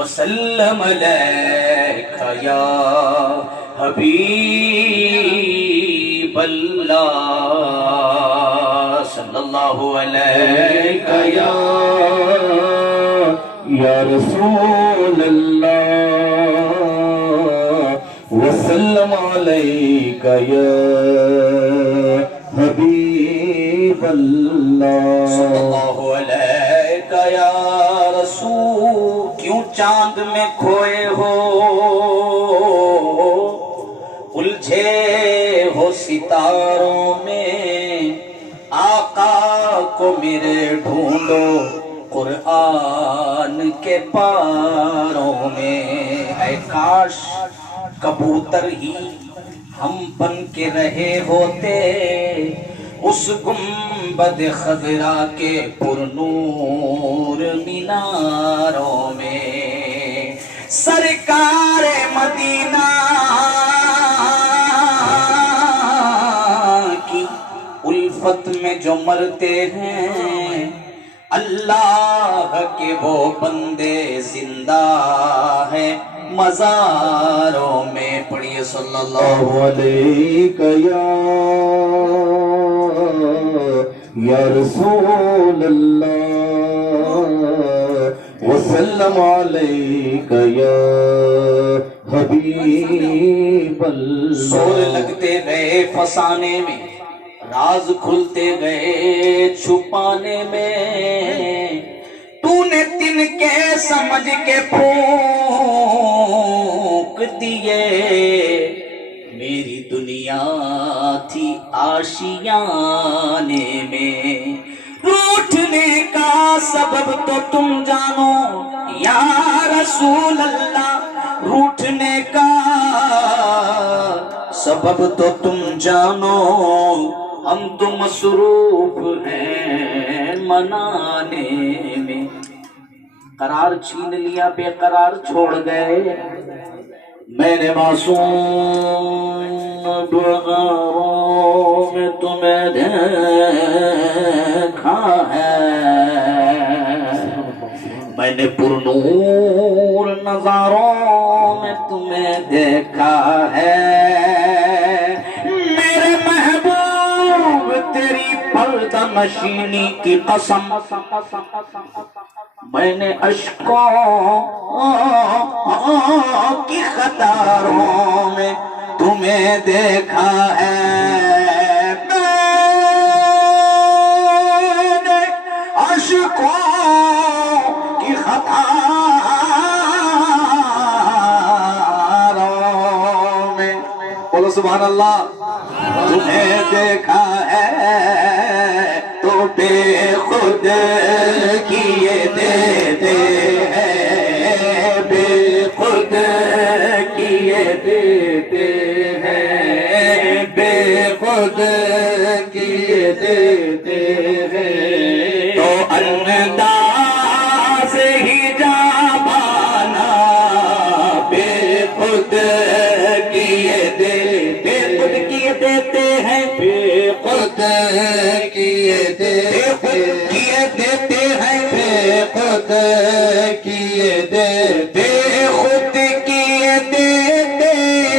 وسلم علیک یا حبیب اللہ صلی اللہ علیک یا رسول اللہ وسلم علیک یا حبیب اللہ صلی اللہ علیک یا رسول کیوں چاند میں کھوئے ہو الجھے ہو ستاروں میں آقا کو میرے ڈھونڈو قرآن کے پاروں میں اے کاش کبوتر ہی ہم بن کے رہے ہوتے اس گنبد خضرا کے پرنور میناروں میں سرکار مدینہ کی الفت میں جو مرتے ہیں اللہ کے وہ بندے زندہ ہیں مزاروں میں پڑھیے صلی اللہ علیک یا رسول اللہ وسلم علیک یا حبیب اللہ سور لگتے گئے فسانے میں راز کھلتے گئے چھپانے میں تو نے تن کے سمجھ کے پھونک دیے میری دنیا تھی آشیانے میں روٹھنے کا سبب تو تم جانو یا رسول اللہ روٹھنے کا سبب تو تم جانو ہم تو مصروف ہیں منانے میں قرار چھین لیا بے قرار چھوڑ گئے میں نے معصوم بغاروں میں تمہیں دیکھا ہے میں نے پرنور نظاروں میں تمہیں دیکھا ہے میرے محبوب تیری پردہ نشینی کی قسم میں نے اشکوں کی قطاروں میں تمہیں دیکھا ہے میں نے اشکوں کی قطاروں میں بولو سبحان اللہ تمہیں دیکھا ہے تو بے خود کیے دیتے ہیں بے خود کیے دیتے ہیں بے خود کیے دیتے ہیں تو انداز ہی جابانا بے خود کیے دیتے خود کیے دیتے ہیں بے خود کیے دیتے ہیں بے خود کیے دیتے خود کیے دیتے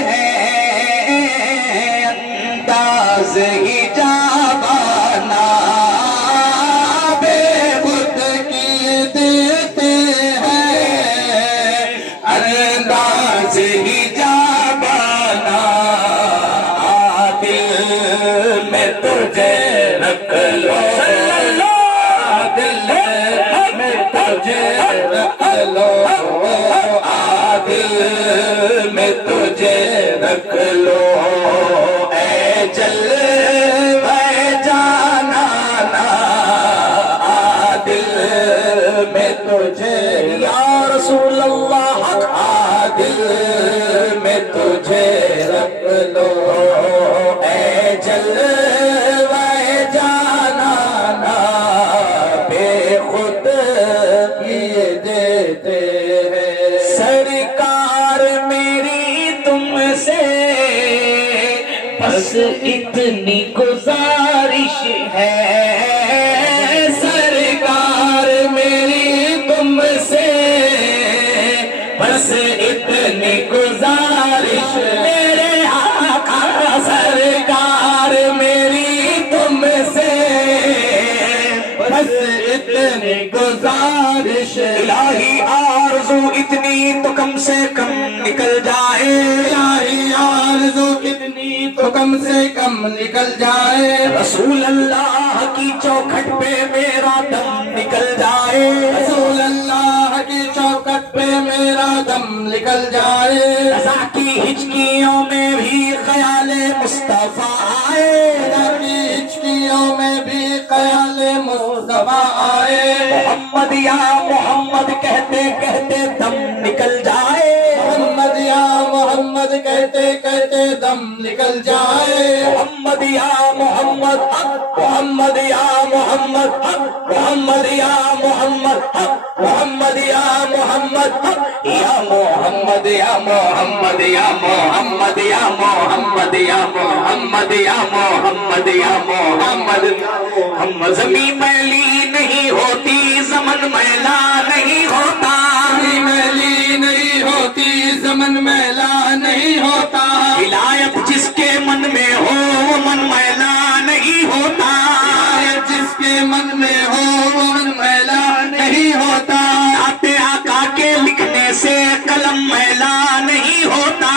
ہیں انداز ہی جابانا بے خود کیے دیتے ہیں انداز ہی جابانا دل میں تجھے رکھ لو دل میں تجھے رکھ لو دل میں تجھے رکھ لو اے جلوہ جانا دل میں تجھے یا رسول اللہ دل میں تجھے رکھ لو اے جلوہ جانا بے خود کیے دیتے ہیں سرکار میری تم سے بس اتنی گزارش ہے سرکار میری تم سے بس اتنی گزارش میرے آقا سرکار میری تم سے، بس اتنی گزارش الہی آرزو اتنی تو کم سے کم نکل جائے، الہی آرزو اتنی تو کم سے کم نکل جائے، رسول اللہ کی چوکھٹ پہ میرا دم نکل جائے، رسول اللہ کی چوکھٹ پہ میرا دم نکل جائے، رضا کی ہچکیوں میں بھی خیال مصطفیٰ آئے، رضا کی ہچکیوں میں بھی خیال مصطفیٰ آئے، محمد یا محمد کہتے کہتے دم نکل جائے، محمد یا محمد کہتے کہتے دم نکل جائے، محمد یا محمد محمد یا محمد محمد یا محمد محمد یا محمد یا محمد یا محمد یا محمد یا محمد یا محمد یا محمد یا محمد، ہم زمین میلی نہیں ہوتی زمن میلا نہیں ہوتا، زمین میلی نہیں ہوتی زمن میلا نہیں ہوتا، ولایت جس کے من میں ہو وہ من میلا نہیں ہوتا، ولایت جس کے من میں ہو وہ من میلا نہیں ہوتا، آتے آقا کے لکھنے سے قلم میلا نہیں ہوتا،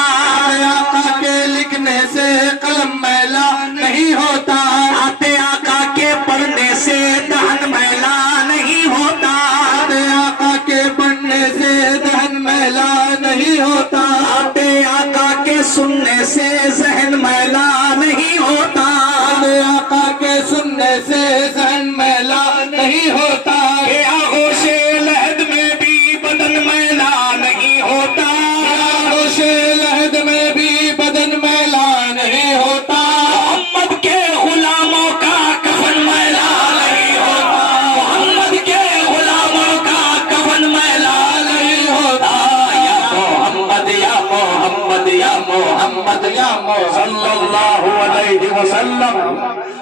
آقا کے لکھنے سے قلم میلا نہیں ہوتا، آتے آقا کے پڑھنے سے دہن میلا نہیں ہوتا، آتے آقا کے پڑھنے سے دہن میلا نہیں ہوتا، آتے آقا کے سننے سے ذہن میلا نہیں ہوتا، آتے آقا کے سننے سے ذہن میلا نہیں ہوتا، آغوش لحد میں بھی بدن میلا نہیں ہوتا، آغوش لحد میں بھی بدن میلا نہیں ہوتا، محمد کے غلاموں کا کفن میلا نہیں ہوتا، محمد کے غلاموں کا کفن میلا نہیں ہوتا، یا محمد یا محمد یا محمد یا صلی اللہ علیہ وسلم،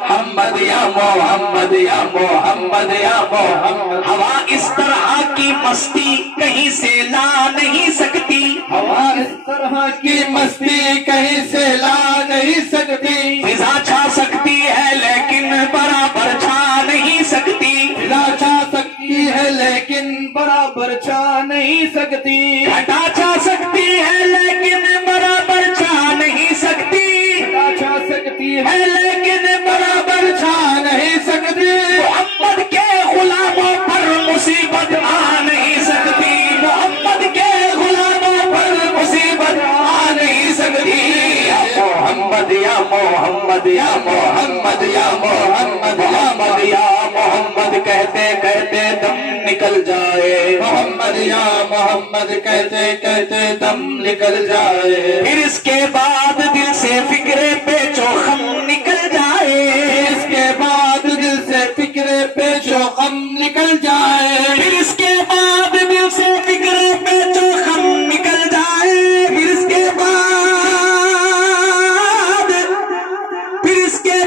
محمد یا محمد یا محمد یا محمد، ہوا اس طرح کی مستی کہیں سے لا نہیں سکتی، ہوا اس طرح کی مستی کہیں سے لا نہیں سکتی، فضا چھا سکتی ہے لیکن برابر چھا نہیں سکتی، فضا چھا سکتی ہے لیکن برابر چھا نہیں سکتی، گھٹا چھا سکتی ہے لیکن برابر چھا نہیں سکتی، گھٹا چھا سکتی ہے لیکن برابر چھا نہیں سکتی، محمد کے غلاموں پر مصیبت آ نہیں سکتی، محمد کے غلاموں پر مصیبت آ نہیں سکتی، یا محمد یا محمد یا محمد یا محمد محمد یا محمد کہتے کہتے دم نکل جائے، محمد یا محمد کہتے کہتے دم نکل جائے، پھر اس کے بعد دل سے فکر پیچ و خم نکل جائے، اس کے بعد دل سے فکر پیچ و خم نکل جائے، پھر اس کے بعد دل سے فکر پیچ و خم نکل جائے، پھر اس کے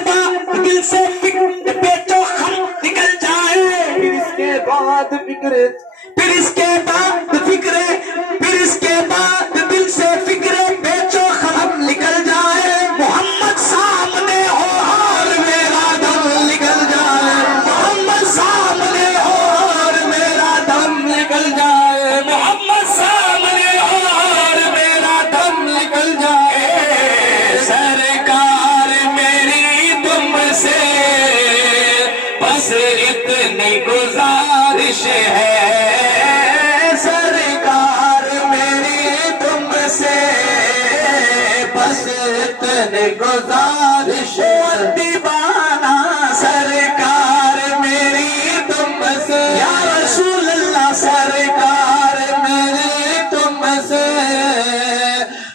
بعد دل سے فکر پیچ و خم نکل جائے، پھر اس کے بعد فکر پھر اس کے بعد فکر پھر اس کے بعد دل سے فکر پیچ و خم نکل جائے، محمد سامنے ہو اور میرا دم نکل جائے، محمد سامنے ہو اور میرا دم نکل جائے، محمد سامنے ہو اور میرا دم نکل جائے، سرکار میری تم سے بس اتنی گزارش ہے، سرکار میری تم سے بس اتنی گزارش ہے، دیوانہ سرکار میری تم سے، یا رسول اللہ سرکار میری تم سے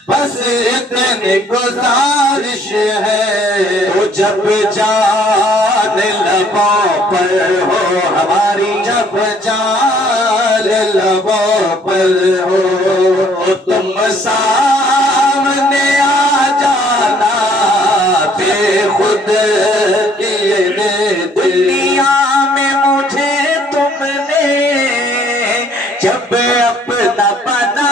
بس اتنی گزارش ہے، تو جب جان لبوں پر ہو ہماری، جب جان لبوں پر ہو تم سامنے آ جانا، بے خود کیے دنیا میں مجھے تم نے جب اپنا بنا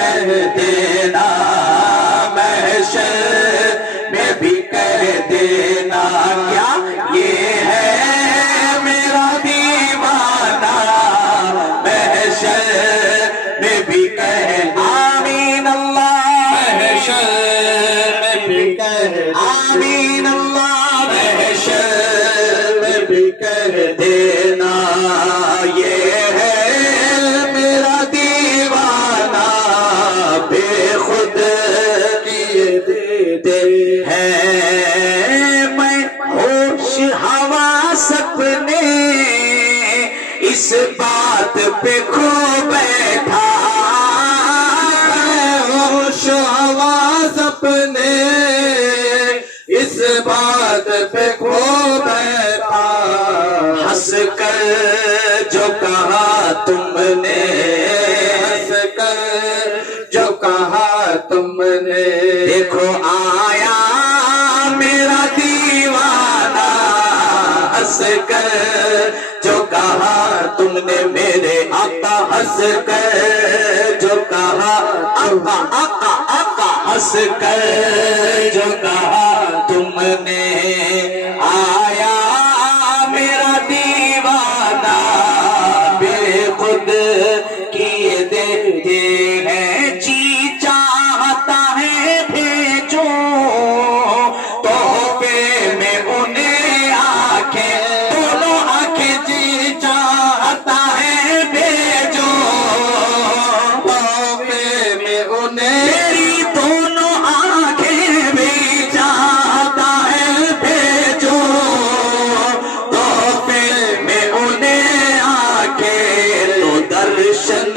کہہ دینا، محشر میں بھی کہہ دینا، کیا یہ ہے میرا دیوانہ، محشر میں بھی کہہ آمین اللہ، محشر میں بھی کہہ آمین اللہ، محشر میں بھی کہہ دینا، یہ ہے میرا دیوانہ، بے خود کیے دیتے ہیں، میں ہوش حواس اپنے اس بات پہ کھو بیٹھا، ہوش حواس اپنے اس بات پہ کھو بیٹھا، ہنس کر جو کہا تم نے، ہنس کر جو کہا تم نے، دیکھو آیا میرا دیوانہ، ہنس کر جو کہا تم نے میرے آقا، ہنس کر جو کہا آقا آقا آقا، ہنس کر جو کہا تم نے، آیا میرا دیوانہ، بے خود کیے دیتے ہیں، جی چاہتا ہے بھیجو تحفے میں انہیں آنکھیں، دونوں آنکھیں جی چاہتا ہے بھیجو تحفے میں انہیں، میری دونوں آنکھیں بھی چاہتا ہے بھیجو تحفے میں انہیں آنکھیں، تو درشن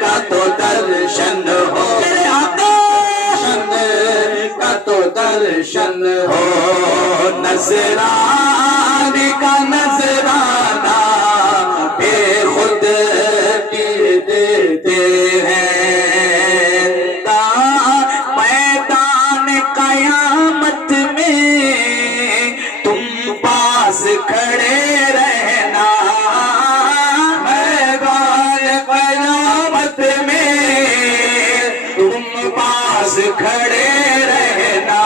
کا تو درشن ہو میرے آقا، کا تو درشن ہو، نذرانے کا نذرانہ بے خود کیے دیتے ہیں، میدان قیامت میں تم پاس کھڑے رہنا، میدان قیامت میں تم پاس کھڑے رہنا،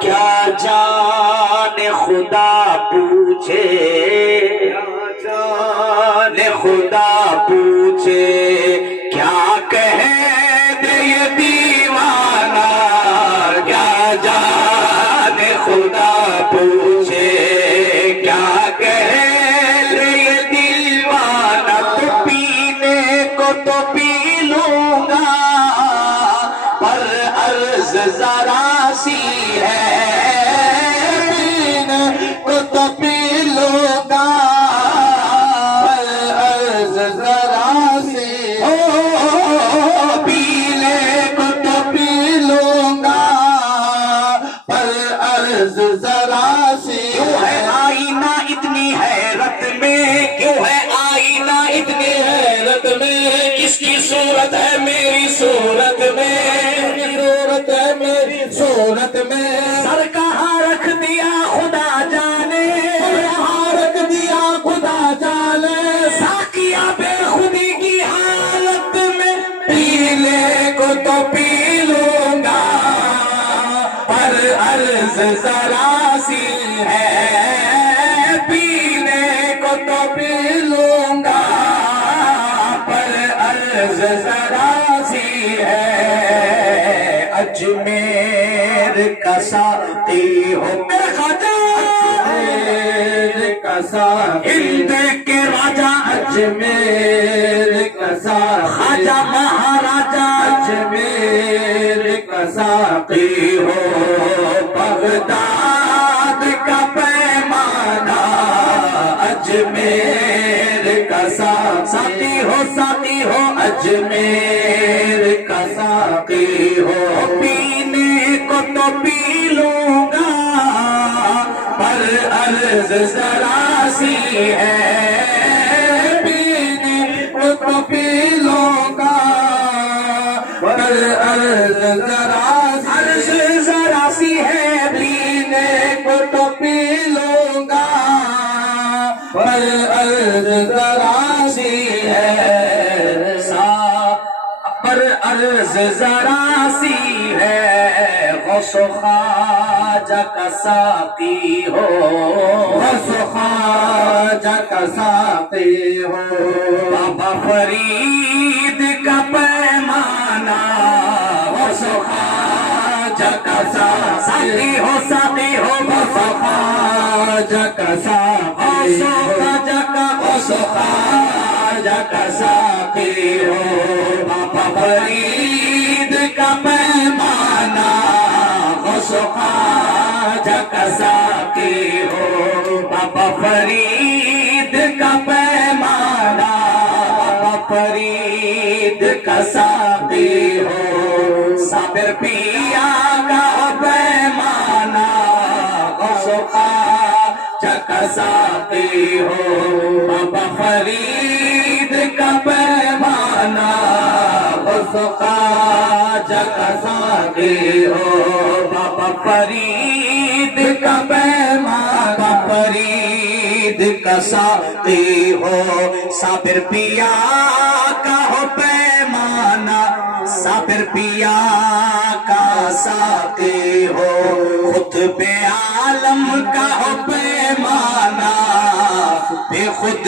کیا جان خدا پوچھے، کیا جان خدا پوچھے، کیا کہے دے یہ دیوانہ، کیا جان خدا پوچھے، کیا کہے دے یہ دیوانہ، تو پینے کو تو پی لوں گا پر عرض ذرا سی ہے، پینے کو تو پی لوں گا پر عرض ذرا سی، پینے کو تو پی لوں گا پر عرض ذرا سی، کیوں ہے آئینہ اتنی حیرت میں، کیوں ہے آئینہ اتنی حیرت میں، کس کی صورت ہے میری صورت میں، صورت ہے میری صورت میں، سر کہاں رکھ دیا خدا جانے، کہاں رکھ دیا خدا جانے، ساقیہ بے خودی کی حالت میں، پینے کو تو پی لوں گا پر عرض ذرا سی ہے، پینے کو تو پی لوں گا پر عرض ذرا سی ہے، اجمیر کا ساقی ہو میرے خواجہ، اجمیر کا ساقی، ہند کے راجا اجمیر کا ساقی، خواجہ مہاراجا اجمیر کا ساقی ہو، بغداد کا پیمانہ اجمیر کا ساقی ہو، ساقی ہو اجمیر کا ساقی ہو، پینے کو تو پی لوں گا پر عرض ذرا سی ہے، پینے کو تو پی لوں گا پر عرض ذرا سی ہے، پینے کو تو پی لوں گا پر عرض ذرا سی ہے، پر عرض عرض ذرا سی ہے غوث و خواجہ کا ساقی ہو غوث و خواجہ کا ساقی ہو بابا فرید کا پیمانہ غوث و خواجہ کا ساقی ہو ساقی ہو غوث و خواجہ کا ساقی ہو غوث و خواجہ کا ساقی ہو بابا فرید کا پیمانہ غوث و خواجہ کا ساقی ہو بابا فرید کا پیمانہ بابا فرید کا ساقی ہو صابر پیا کا پیمانہ غوث و خواجہ کا ساقی ہو بابا فرید کا پیمانہ غوث و خواجہ کا ساقی ہو بابا فرید کا پیمانہ فرید کا ساقی ہو صابر پیا کا ہو پیمانہ صابر پیا کا ساقی ہو خطب عالم کا ہو پیمانہ بے خود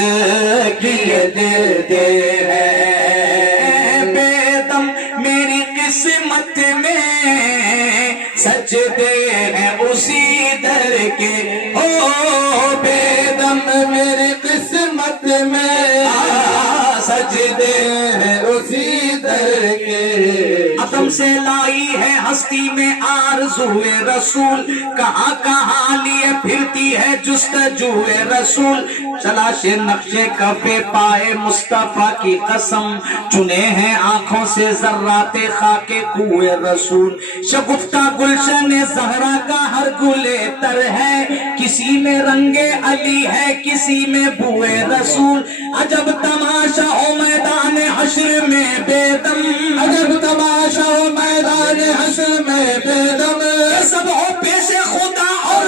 کیے دیتے ہیں بے دم میری قسمت میں سجدے ہیں اسی در کے او بے دم میری قسمت میں سجدے ہیں اسی در کے عدم سے لائی ہے ہستی میں آرزوئے رسول کہاں کہاں لیے پھرتی ہے جستجوئے رسول تلاش نقش کفے پائے مصطفیٰ کی قسم چنے ہیں آنکھوں سے ذرات خاک کوئے رسول شگفتہ گلشن زہرا کا ہر گلے تر ہے کسی میں رنگ علی ہے کسی میں بوئے رسول عجب تماشا ہو میدان حشر میں بے دم عجب تماشا ہو میدان حشر میں بے دم سب ہو پیش خدا اور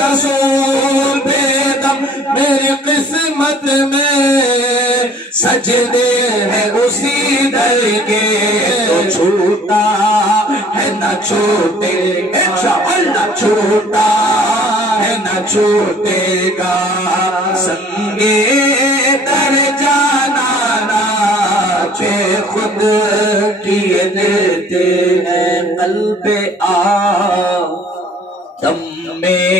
رسول بے دم میری قسمت میں سجدے ہیں اسی در کے تو چھوٹا ہے نہ چھوٹے نہ چھوٹا ہے نہ چھوٹے گا سنگے در جانا ناچے خود کیے دیتے ہیں قلب آدم میں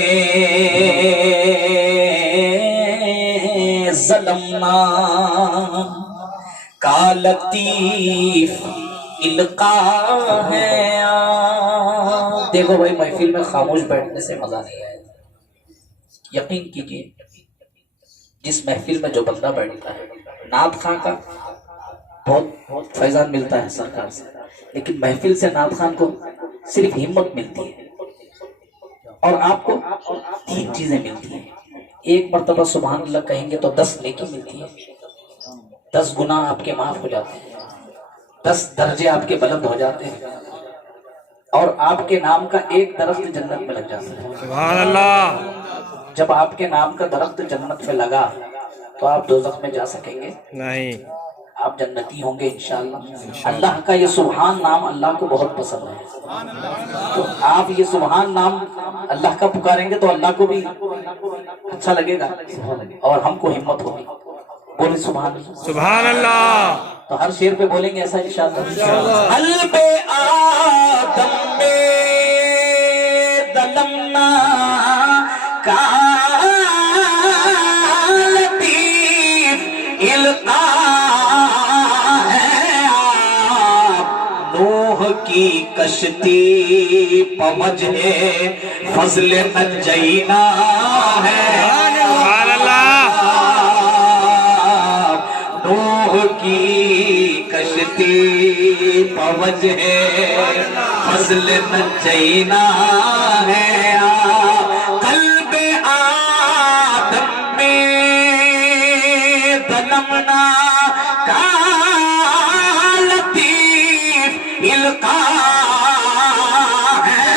ظلمنا کا لطیف القاء ہے دیکھو بھائی محفل میں خاموش بیٹھنے سے مزہ نہیں آئے یقین کیجئے جس محفل میں جو بندہ بیٹھتا ہے نعت خان کا بہت فیضان ملتا ہے سرکار سے لیکن محفل سے نعت خان کو صرف ہمت ملتی ہے اور آپ کو 3 چیزیں ملتی ہیں ایک مرتبہ سبحان اللہ کہیں گے تو 10 نیکی ملتی ہے 10 گناہ آپ کے معاف ہو جاتے ہیں 10 درجے آپ کے بلند ہو جاتے ہیں اور آپ کے نام کا ایک درخت جنت میں لگ جاتا ہے سبحان اللہ جب آپ کے نام کا درخت جنت میں لگا تو آپ دوزخ میں جا سکیں گے نہیں آپ جنتی ہوں گے انشاءاللہ اللہ کا یہ سبحان نام اللہ کو بہت پسند ہے تو آپ یہ سبحان نام اللہ کا پکاریں گے تو اللہ کو بھی اچھا لگے گا اور ہم کو ہمت ہوگی بولے سبحان اللہ سبحان اللہ تو ہر شعر پہ بولیں گے ایسا انشاءاللہ قلب آدم میں ظلمنا کا لطیف القاء ہے نوح کی کشتی پمج ہے فضل نجینا ہے سبحان اللہ نوح کی کشتی پمج ہے فضل نجینا ہے قلب آدم میں ظلمنا کا لطیف القاء ہے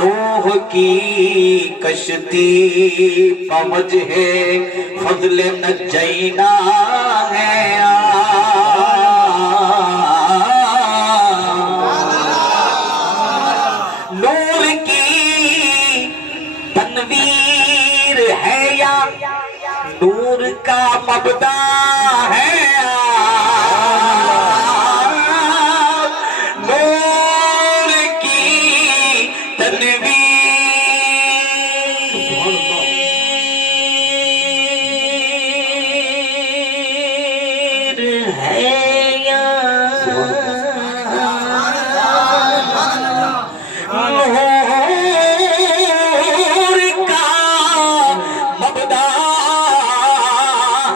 نوح کی کشتی پمج ہے فضل نجینا ہے مبدا ہے نور کی تنویر ہے یا نور کا مبدا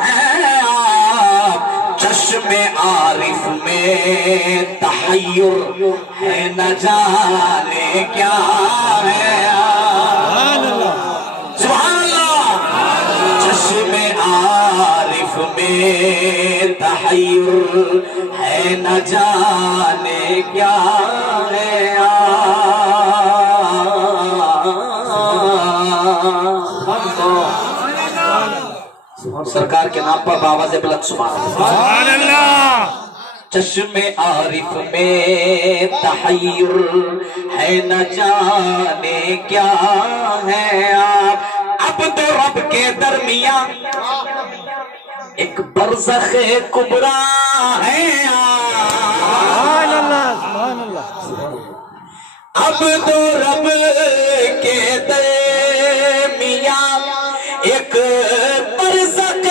ہے آپ چشم عارف میں تحیر ہے نہ جانے کیا ہے سبحان اللہ چشم عارف میں تحیر ہے نہ جانے کیا ہے سرکار کے نام پر باواز بلند سبحان اللہ سبحان اللہ چشم عارف میں تحیر ہے نہ جانے کیا ہے آپ اب تو رب کے درمیان ایک برزخ کبرا ہے سبحان اللہ سبحان اللہ اب تو رب کے درمیان ایک برزخ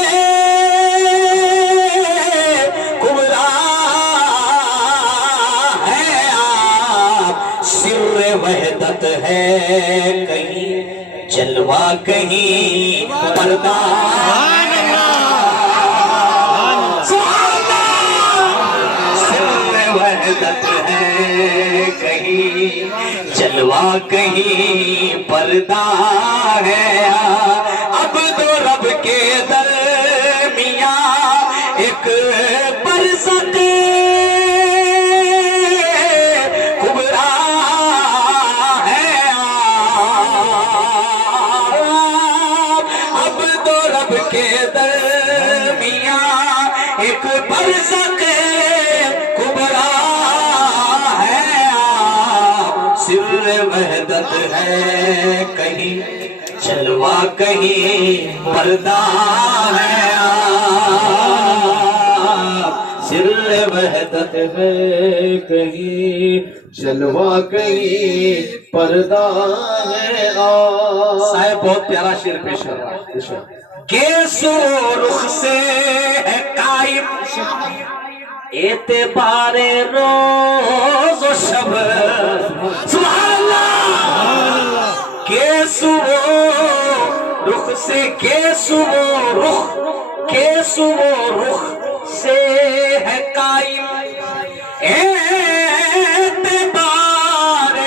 کبرا ہے آپ سر وحدت ہے کہیں جلوہ کہیں پردہ وحدت ہے کہیں جلوہ کہیں پردہ ہے اب تو رب کے درمیان ایک برزخ کبرا ہے اب تو رب کے درمیان ایک برزخ وحدت ہے کہیں جلوہ کہیں پردہ ہے سر وحدت ہے کہیں جلوہ کہیں پردہ ہے صاحب بہت پیارا شعر پیش کر رہا ہے کہ سو رخ سے ہے قائم اعتبار روز و شب سبحان اللہ کیسو رخ سے کیسو رخ سے ہے قائم اعتبار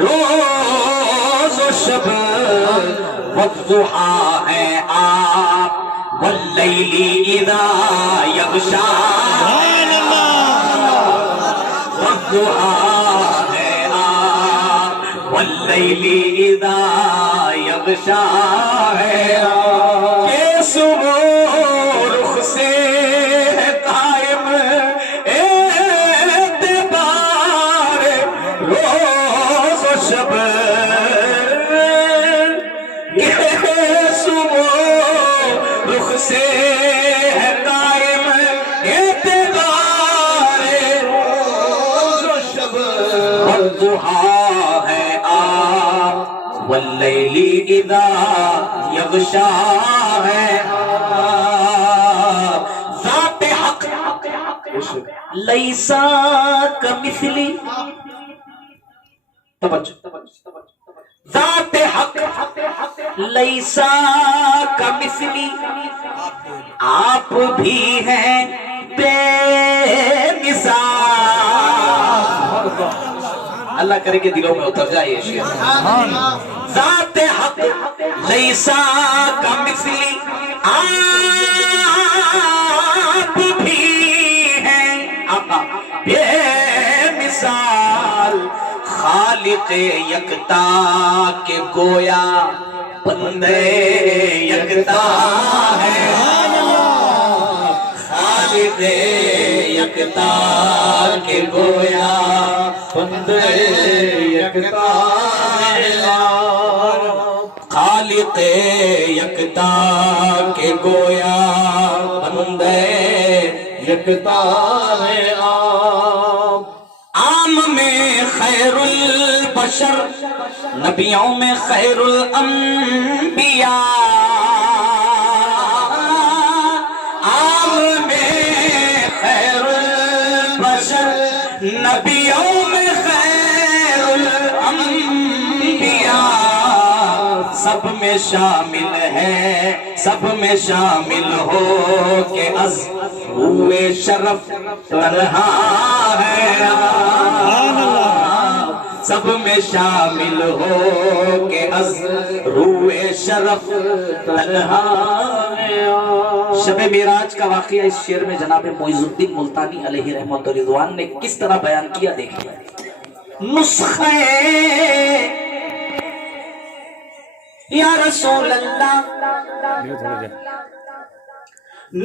روز و شب والضحا ہے آپ واللیل اذا یغشا ہے آپ واللیل اذا یغشا ہے کہ صبح رخ سے ہے قائم اعتبار روز و شب کہ صبح رخ سے ہے قائم والضحا ہے آپ واللیل اذا یغشا ہے ذات حق لیسا کمثلی ذات حق لیسا کمثلی آپ بھی ہیں بے مثال اللہ کرے کہ دلوں میں اتر جائے یہ شعر ذات حق لیسا کمثلی آپ بھی ہیں بے مثال خالق یکتا کے گویا بندے یکتا ہے خالق یکتا کے گویا بندے یکتا ہے خالق یکتا کے گویا بندے یکتا ہے آپ. عام میں خیر البشر، نبیوں میں خیر الانبیاء. عام میں خیر البشر، نبیوں میں خیر الانبیاء. سب میں شامل ہے، سب میں شامل ہو کہ از روئے شرف تنہا ہے. سب میں شامل ہو کہ از روئے شرف تنہا ہے. شب معراج کا واقعہ اس شعر میں جناب معز الدین ملتانی علیہ رحمت و رضوان نے کس طرح بیان کیا دیکھیں. نسخے یا رسول اللہ،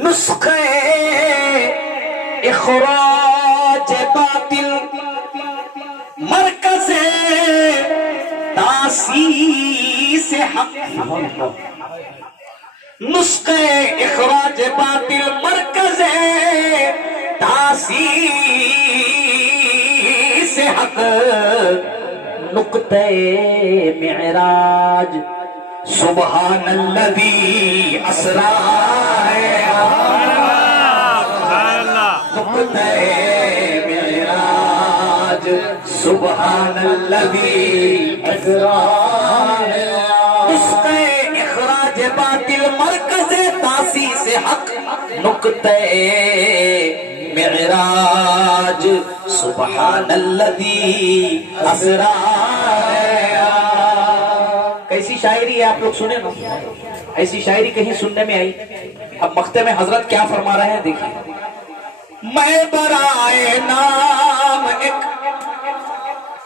نسخے اخراج باطل، مرکز تاسیس حق. نسخے اخراج باطل، مرکز تاسیس حق. نقطہ معراج سبحان الذی اسرا ہے. نقطہ معراج سبحان الذی اسرا ہے. نسخہ اخراج باطل، مرکز تاسیس حق. نقطہ معراج سبحان الذی اسرا ہے. کیسی شاعری ہے، آپ لوگ سنیں نا. ایسی شاعری کہیں سننے میں آئی؟ اب مقطع میں حضرت کیا فرما رہے ہیں دیکھیے. میں برائے نام ایک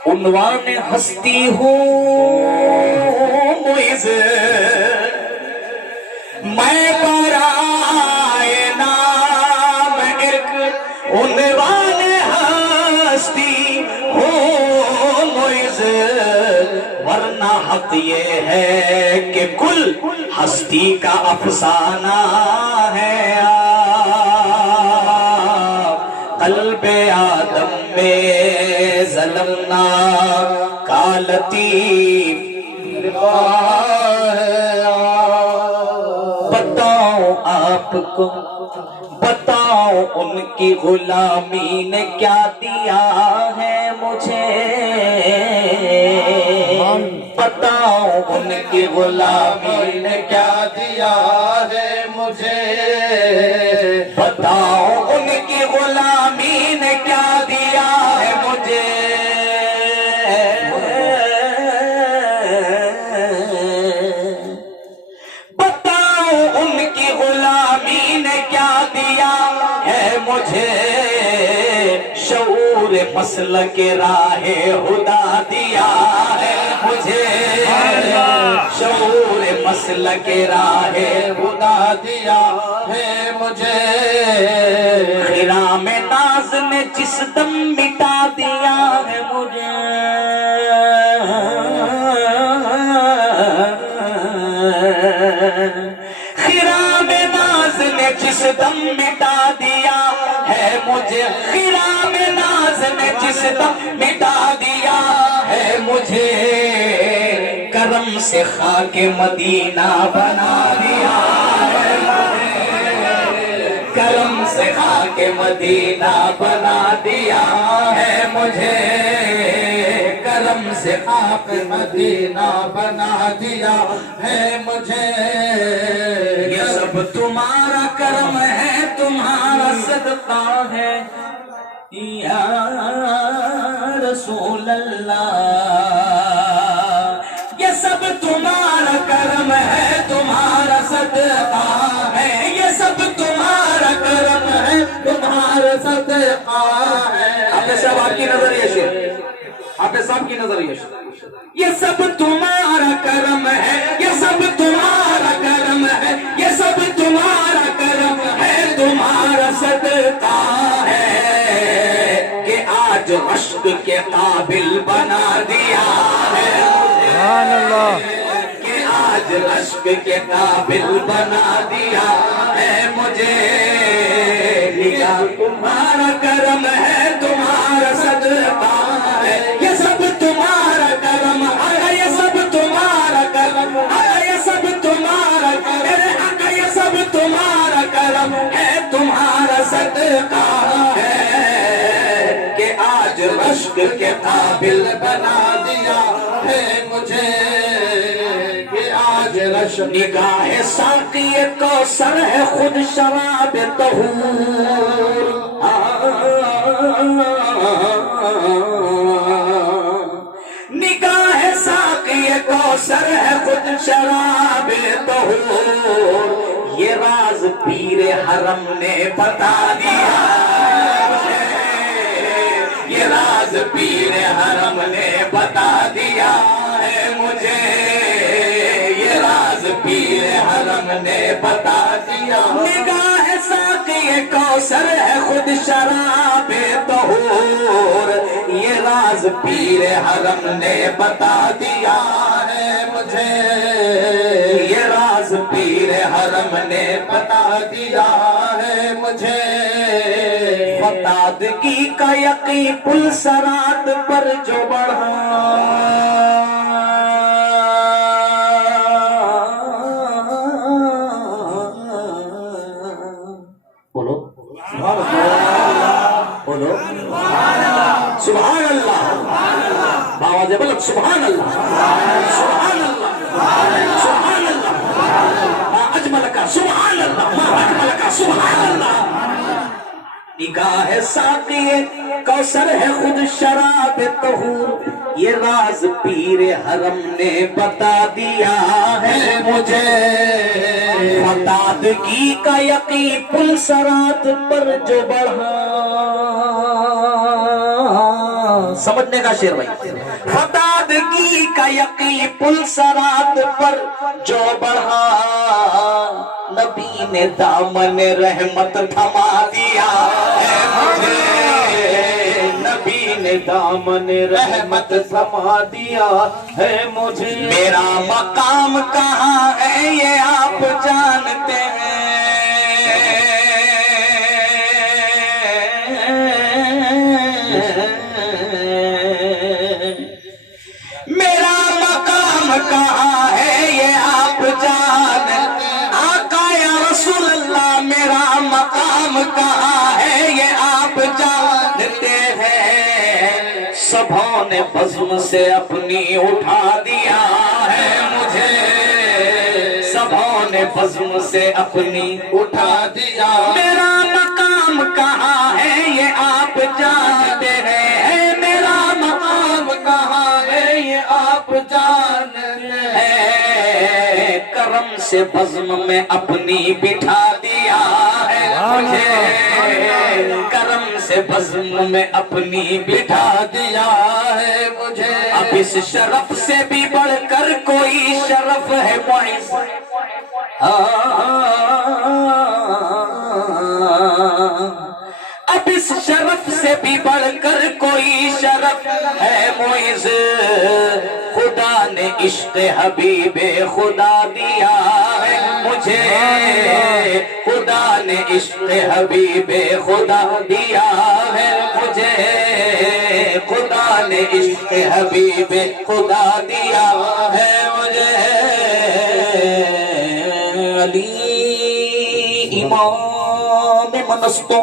عنوان ہستی ہوں معز. میں برائے نام ایک عنوان ہستی ہوں معز. ورنہ حق یہ ہے کہ کل ہستی کا افسانہ ہے. قلب آدم میں ظلمنا کا لطیف بتاؤ آپ کو، بتاؤ ان کی غلامی نے کیا دیا ہے مجھے. بتاؤ ان کی غلامی نے کیا دیا ہے مجھے. بتاؤ ان کی غلامی نے کیا دیا ہے مجھے. بتاؤ ان کی غلامی نے کیا دیا ہے مجھے. شعور مسلک راہ خدا دیا ہے مجھے. شعور مسلک راہ خدا دیا ہے مجھے. خرام ناز نے جس دم مٹا دیا ہے مجھے. خرام ناز نے جس دم مٹا دیا ہے مجھے. خرام ناز نے جس دم مٹا دیا ہے مجھے. کرم سے خاک مدینہ بنا دیا ہے مجھے. کرم سے خاک مدینہ بنا دیا ہے مجھے. کرم سے خاک مدینہ بنا دیا ہے مجھے. یہ سب تمہارا کرم ہے، تمہارا صدقہ ہے یا رسول اللہ. یہ سب تمہارا کرم ہے، تمہارا صدقہ ہے. یہ سب تمہارا کرم ہے، تمہارا صدقہ ہے. آپ صاحب آپ کی نظر یہ شعر، آپ صاحب کی نظر یہ شعر. یہ سب تمہارا کرم ہے، یہ سب تمہارا کرم ہے. یہ سب تمہارا کرم ہے، تمہارا صدقہ ہے کہ آج عشق کے قابل بنا دیا ہے. سبحان اللہ. کہ آج عشق کے قابل بنا دیا ہے مجھے نگاہ تمہارا کرم ہے تمہارا صدقہ ہے یہ سب تمہارا کرم ہے یہ سب تمہارا کرم ہے یہ سب تمہارا میرے آقا یہ سب تمہارا کرم ہے تمہارا صدقہ ہے کہ آج عشق کے قابل بنا دیا ہے مجھے کہ آج عشق نگاہ ساقی کوثر ہے خود شراب طہور نگاہ ساقی کوثر ہے خود شراب طہور یہ راز پیر حرم نے بتا دیا یہ راز پیر حرم نے بتا دیا ہے مجھے یہ راز پیر حرم نے بتا دیا نگاہ ساقی کوثر ہے خود شراب طہور یہ راز پیر حرم نے بتا دیا ہے مجھے یہ راز پیر حرم نے بتا دیا ہے مجھے فتادگی کا یقین پل سرات پر جو بڑھا بولو بولو سبحان اللہ باواز بلند سبحان اللہ سبحان اللہ سبحان اللہ ما اجمل کا سبحان اللہ ما اجمل کا سبحان اللہ نگاہ ساقی کوثر ہے خود شراب طہور یہ راز پیر حرم نے بتا دیا ہے مجھے فتادگی کا یقین پل سرات پر جو بڑھا سمجھنے کا شعر بھائی فتادگی کا یقین پل سرات پر جو بڑھا نبی نے دامن رحمت تھما دیا ہے مجھے نبی نے دامن رحمت تھما دیا ہے مجھے میرا مقام کہاں ہے یہ آپ جانتے ہیں میرا مقام کہاں ہے یہ آپ جانتے آقا یا رسول اللہ میرا مقام کہاں ہے یہ آپ جانتے ہیں سبھوں نے بزم سے اپنی اٹھا دیا ہے مجھے سبھوں نے بزم سے اپنی اٹھا دیا میرا مقام کہاں ہے یہ آپ جانتے ہیں میرا مقام کہاں ہے یہ آپ جانتے ہیں کرم سے بزم میں اپنی بٹھا دیا ہے مجھے کرم سے بزم میں اپنی بٹھا دیا ہے مجھے اب اس شرف سے بھی بڑھ کر کوئی شرف ہے معز اب اس شرف سے بھی بڑھ کر کوئی شرف ہے معز خدا نے عشق حبیب خدا دیا ہے مجھے خدا نے عشق حبیب خدا دیا ہے مجھے خدا نے عشق حبیب خدا دیا ہے مجھے علی امام منستو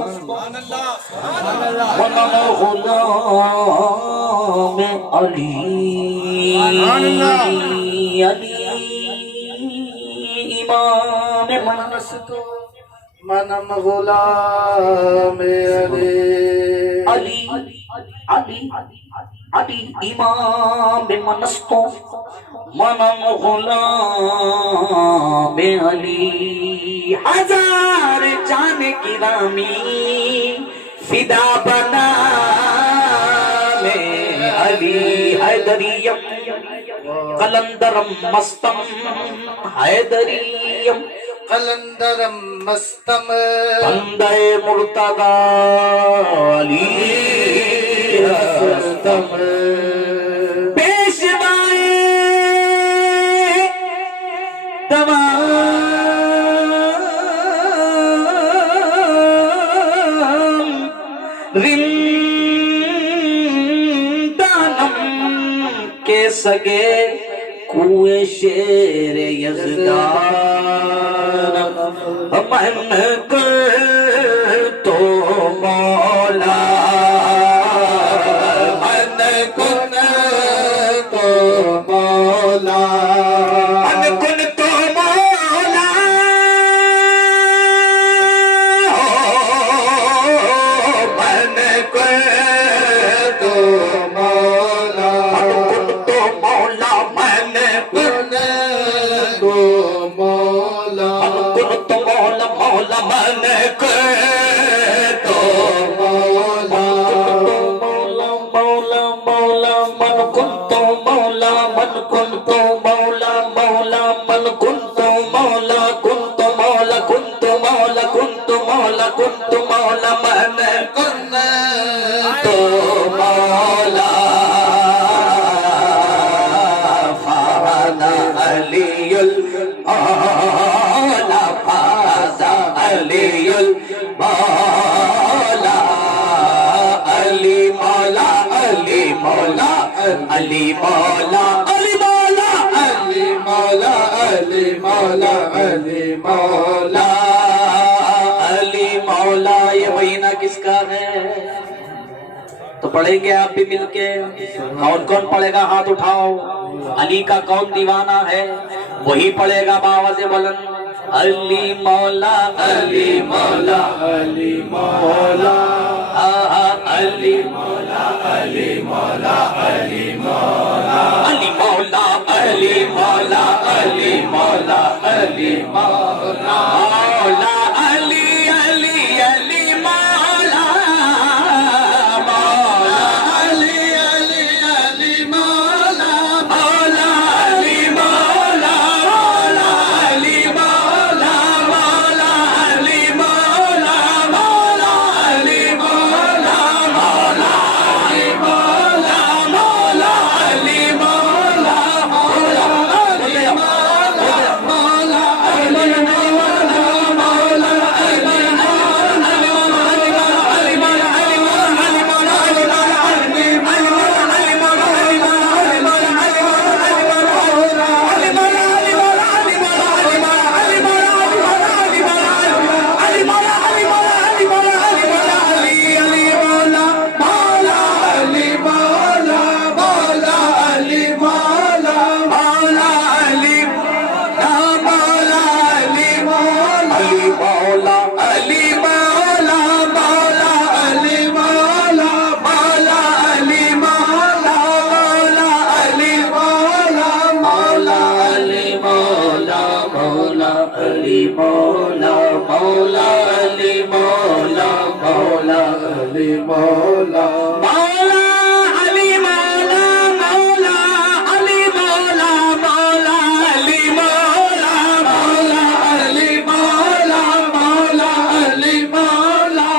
ونم غلام علی علی امام منستو منم غلام علی علی علی امام منستو منم غلام علی ہزار جان کی رامی فدا بنا میں علی حیدریم قلندرم مستم حیدریم قلندرم مستم بندے مرتضی علی مستم سگے کوئے شیر یزدان من کر تو مولا من کن تو مولا من کن تو مولا من کن تو مولا من کن تو مولا من کن تو مولا من کن تو مولا مولا من کن تو مولا مولا مولا من کن تو مولا من کن تو مولا مولا من کن تو مولا کن تو مولا کن تو مولا کن تو مولا کن تو مولا من کن تو مولا فانا علی المولا فازا علی المولا علی مولا علی مولا علی مولا علی مولا علی مولا علی مولا علی مولا علی مولا یہ مہینہ کس کا ہے تو پڑھیں گے آپ بھی مل کے کون کون پڑھے گا ہاتھ اٹھاؤ علی کا کون دیوانہ ہے وہی پڑھے گا باواز بلند علی مولا علی مولا علی مولا علی مولا علی مولا علی مولا علی مولا علی مولا علی مولا علی مولا مولا علی علی علی مولا مولا علی علی علی مولا مولا علی مولا مولا علی مولا مولا علی مولا مولا علی مولا مولا علی مولا مولا علی مولا مولا علی مولا مولا علی مولا مولا علی مولا مولا علی مولا مولا علی مولا مولا علی مولا مولا علی مولا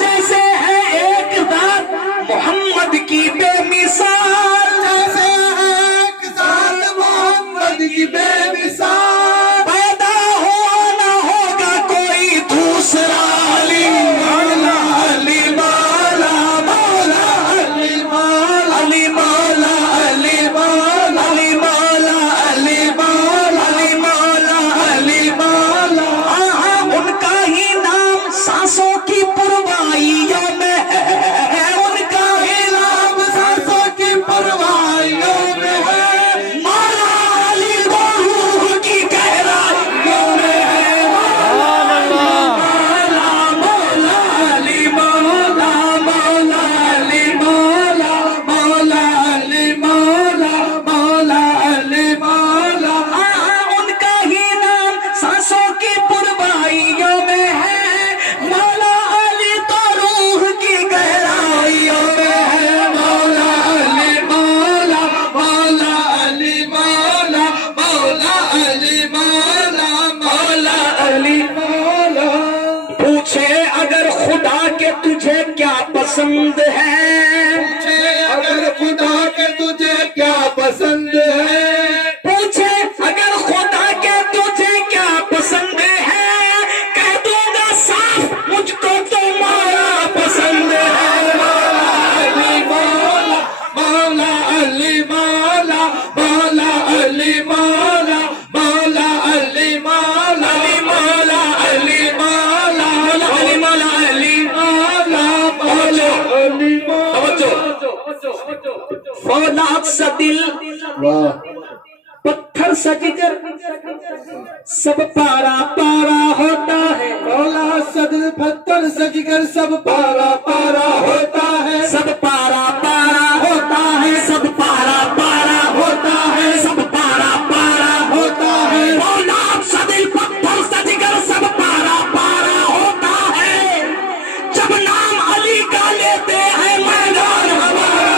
جیسے ہے ایک ذات محمد کی بے مثال جیسے ہے ایک ذات محمد کی بے مثال پیدا ہو نہ ہوگا کوئی دوسرا علی مولا علی مولا مولا علی مولا علی مولا علی مولا علی مولا علی مولا علی مولا علی مولا ان کا ہی نام سانسوں کی پروائیوں میں ہے ان کا ہی نام سانسوں کی پروائیوں میں ہے مولا علی وہ روح کی گہرائیوں میں ہے مولا مولا علی مولا مولا علی مولا مولا علی مولا مولا علی مولا ان کا ہی نام سانسوں کی پروائیوں میں ہے مولا علی تو روح کی گہرائیوں میں ہے مولا علی مولا مولا علی مولا مولا علی مولا مولا علی مولا پوچھے اگر خدا کے تجھے کیا پسند ہے اگر خدا کے تجھے کیا پسند ہے پوچھے اگر خدا کے تجھے کیا پسند ہے کہہ دوں گا صاف مجھ کو تمہارا پسند ہے مولا علی مولا مولا علی مولا فولاد سا دل پتھر سا جگر سب پارا پارا ہوتا ہے فولاد سا دل پتھر سا جگر سب پارا پارا ہوتا ہے سب پارا پارا ہوتا ہے سب پارا پارا ہوتا ہے سب پارا پارا ہوتا ہے فولاد سا دل پتھر سا جگر سب پارا پارا ہوتا ہے جب نام علی کا لیتے ہیں میدان ہمارا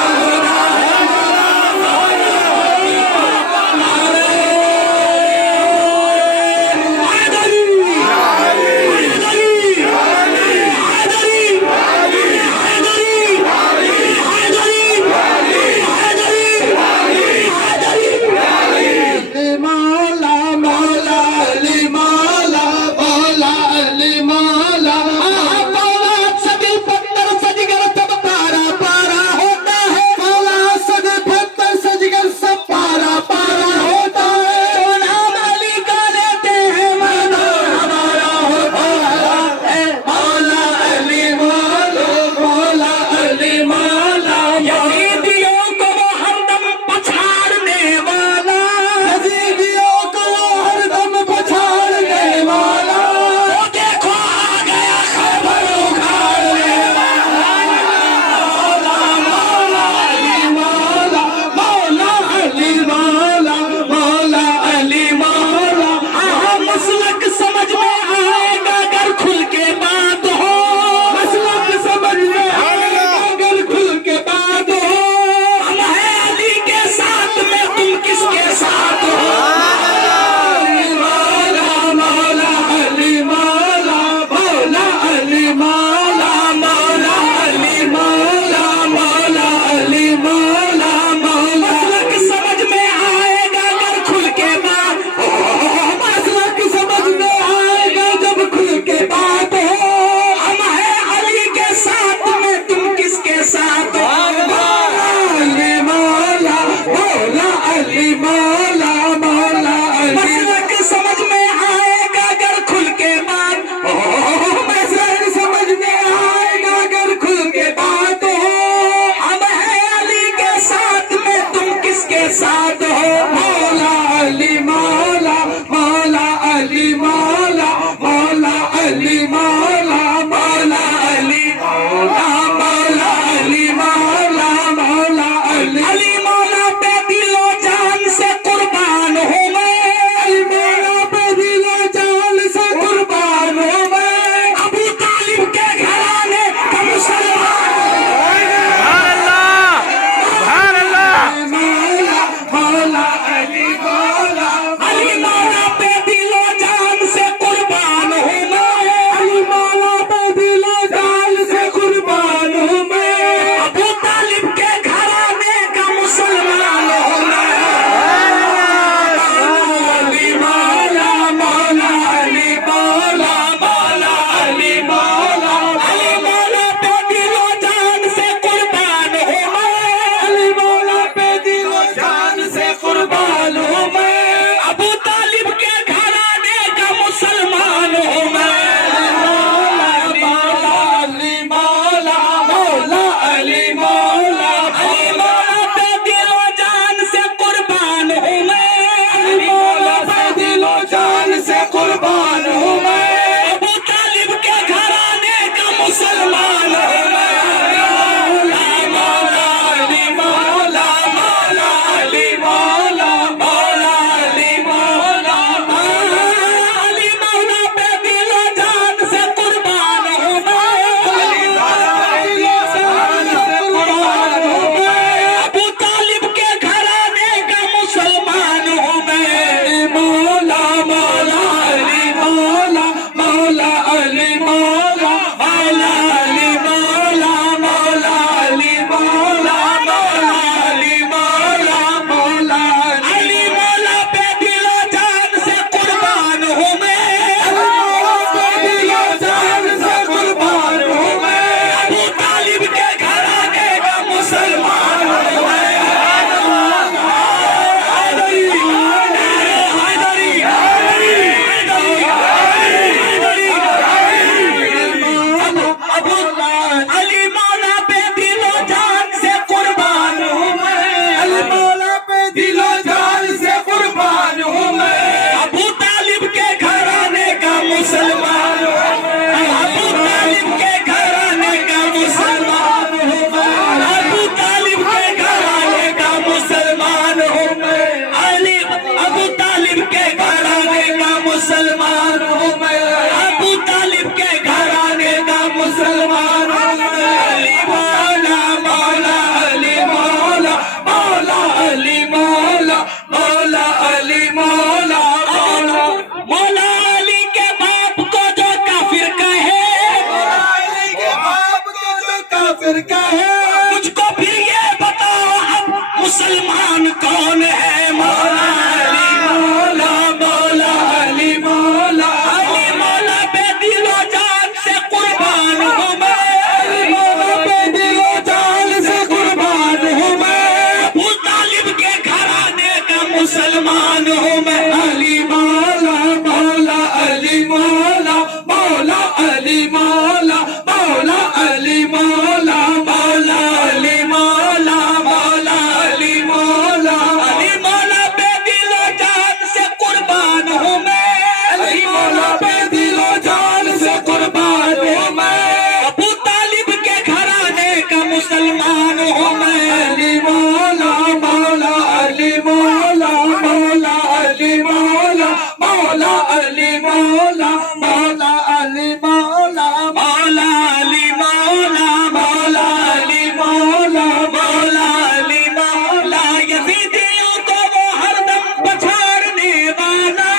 مسلمان ہوں میں، ابو طالب کے گھرانے کا مسلمان ہوں میں، علی مولا مولا علی مولا مولا علی مولا مولا علی مولا مولا مولا علی کے باپ کو جو کافر کہے، مولا علی کے باپ کو جو کافر کہے، مجھ کو پھر یہ بتاؤ اب مسلمان کون ہے؟ مولا علی مولا مولا علی مولا علی مولا بے دل و جان سے قربان ہوں میں، علی مولا بے دل و جان سے قربان ہوں میں، ابو طالب کے گھرانے کا مسلمان ہوں میں، علی مولا مولا علی مولا مولا علی مولا مولا علی مولا مولا علی مولا مولا علی مولا علی مولا بے دل و جان سے قربان ہوں میں، علی مولا بے دل و جان سے قربان ہوں میں، ابو طالب کے گھرانے کا مسلمان ہوں میں، علی مولا مولا علی مولا مولا علی مولا مولا علی مولا مولا علی مولا مولا علی مولا مولا علی مولا مولا علی مولا یزیدیوں کو وہ ہر دم پچھاڑنے والا،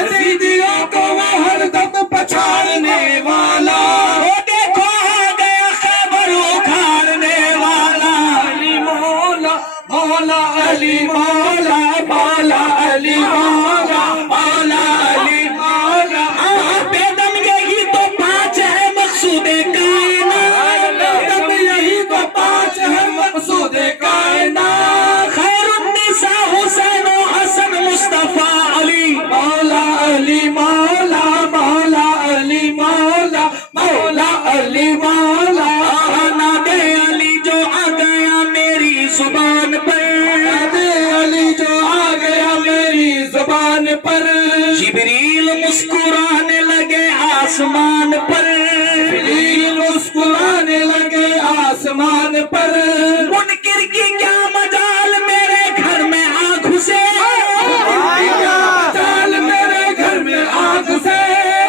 یزیدیوں کو وہ ہر دم پچھاڑنے والا، وہ دیکھو آ گیا خیبر اکھاڑنے والا، علی مولا مولا علی مولا مولا علی مولا مولا علی مولا بے دم یہی تو پانچ ہے مقصود کائنات، بے دم یہی تو پانچ ہے مقصود کائنات، خیر النساء حسین و حسن مصطفیٰ علی مولا علی مولا مولا علی مولا مولا علی مولا ناد علی جو آ گیا میری زبان پر، ناد علی جو آ گیا میری زبان پر، جبریل مسکرانے لگے آسمان پر، جبریل مسکرانے لگے آسمان پر، منکر کی کیا مجال میرے گھر میں آ گھسے، منکر کی کیا مجال میرے گھر میں آ گھسے،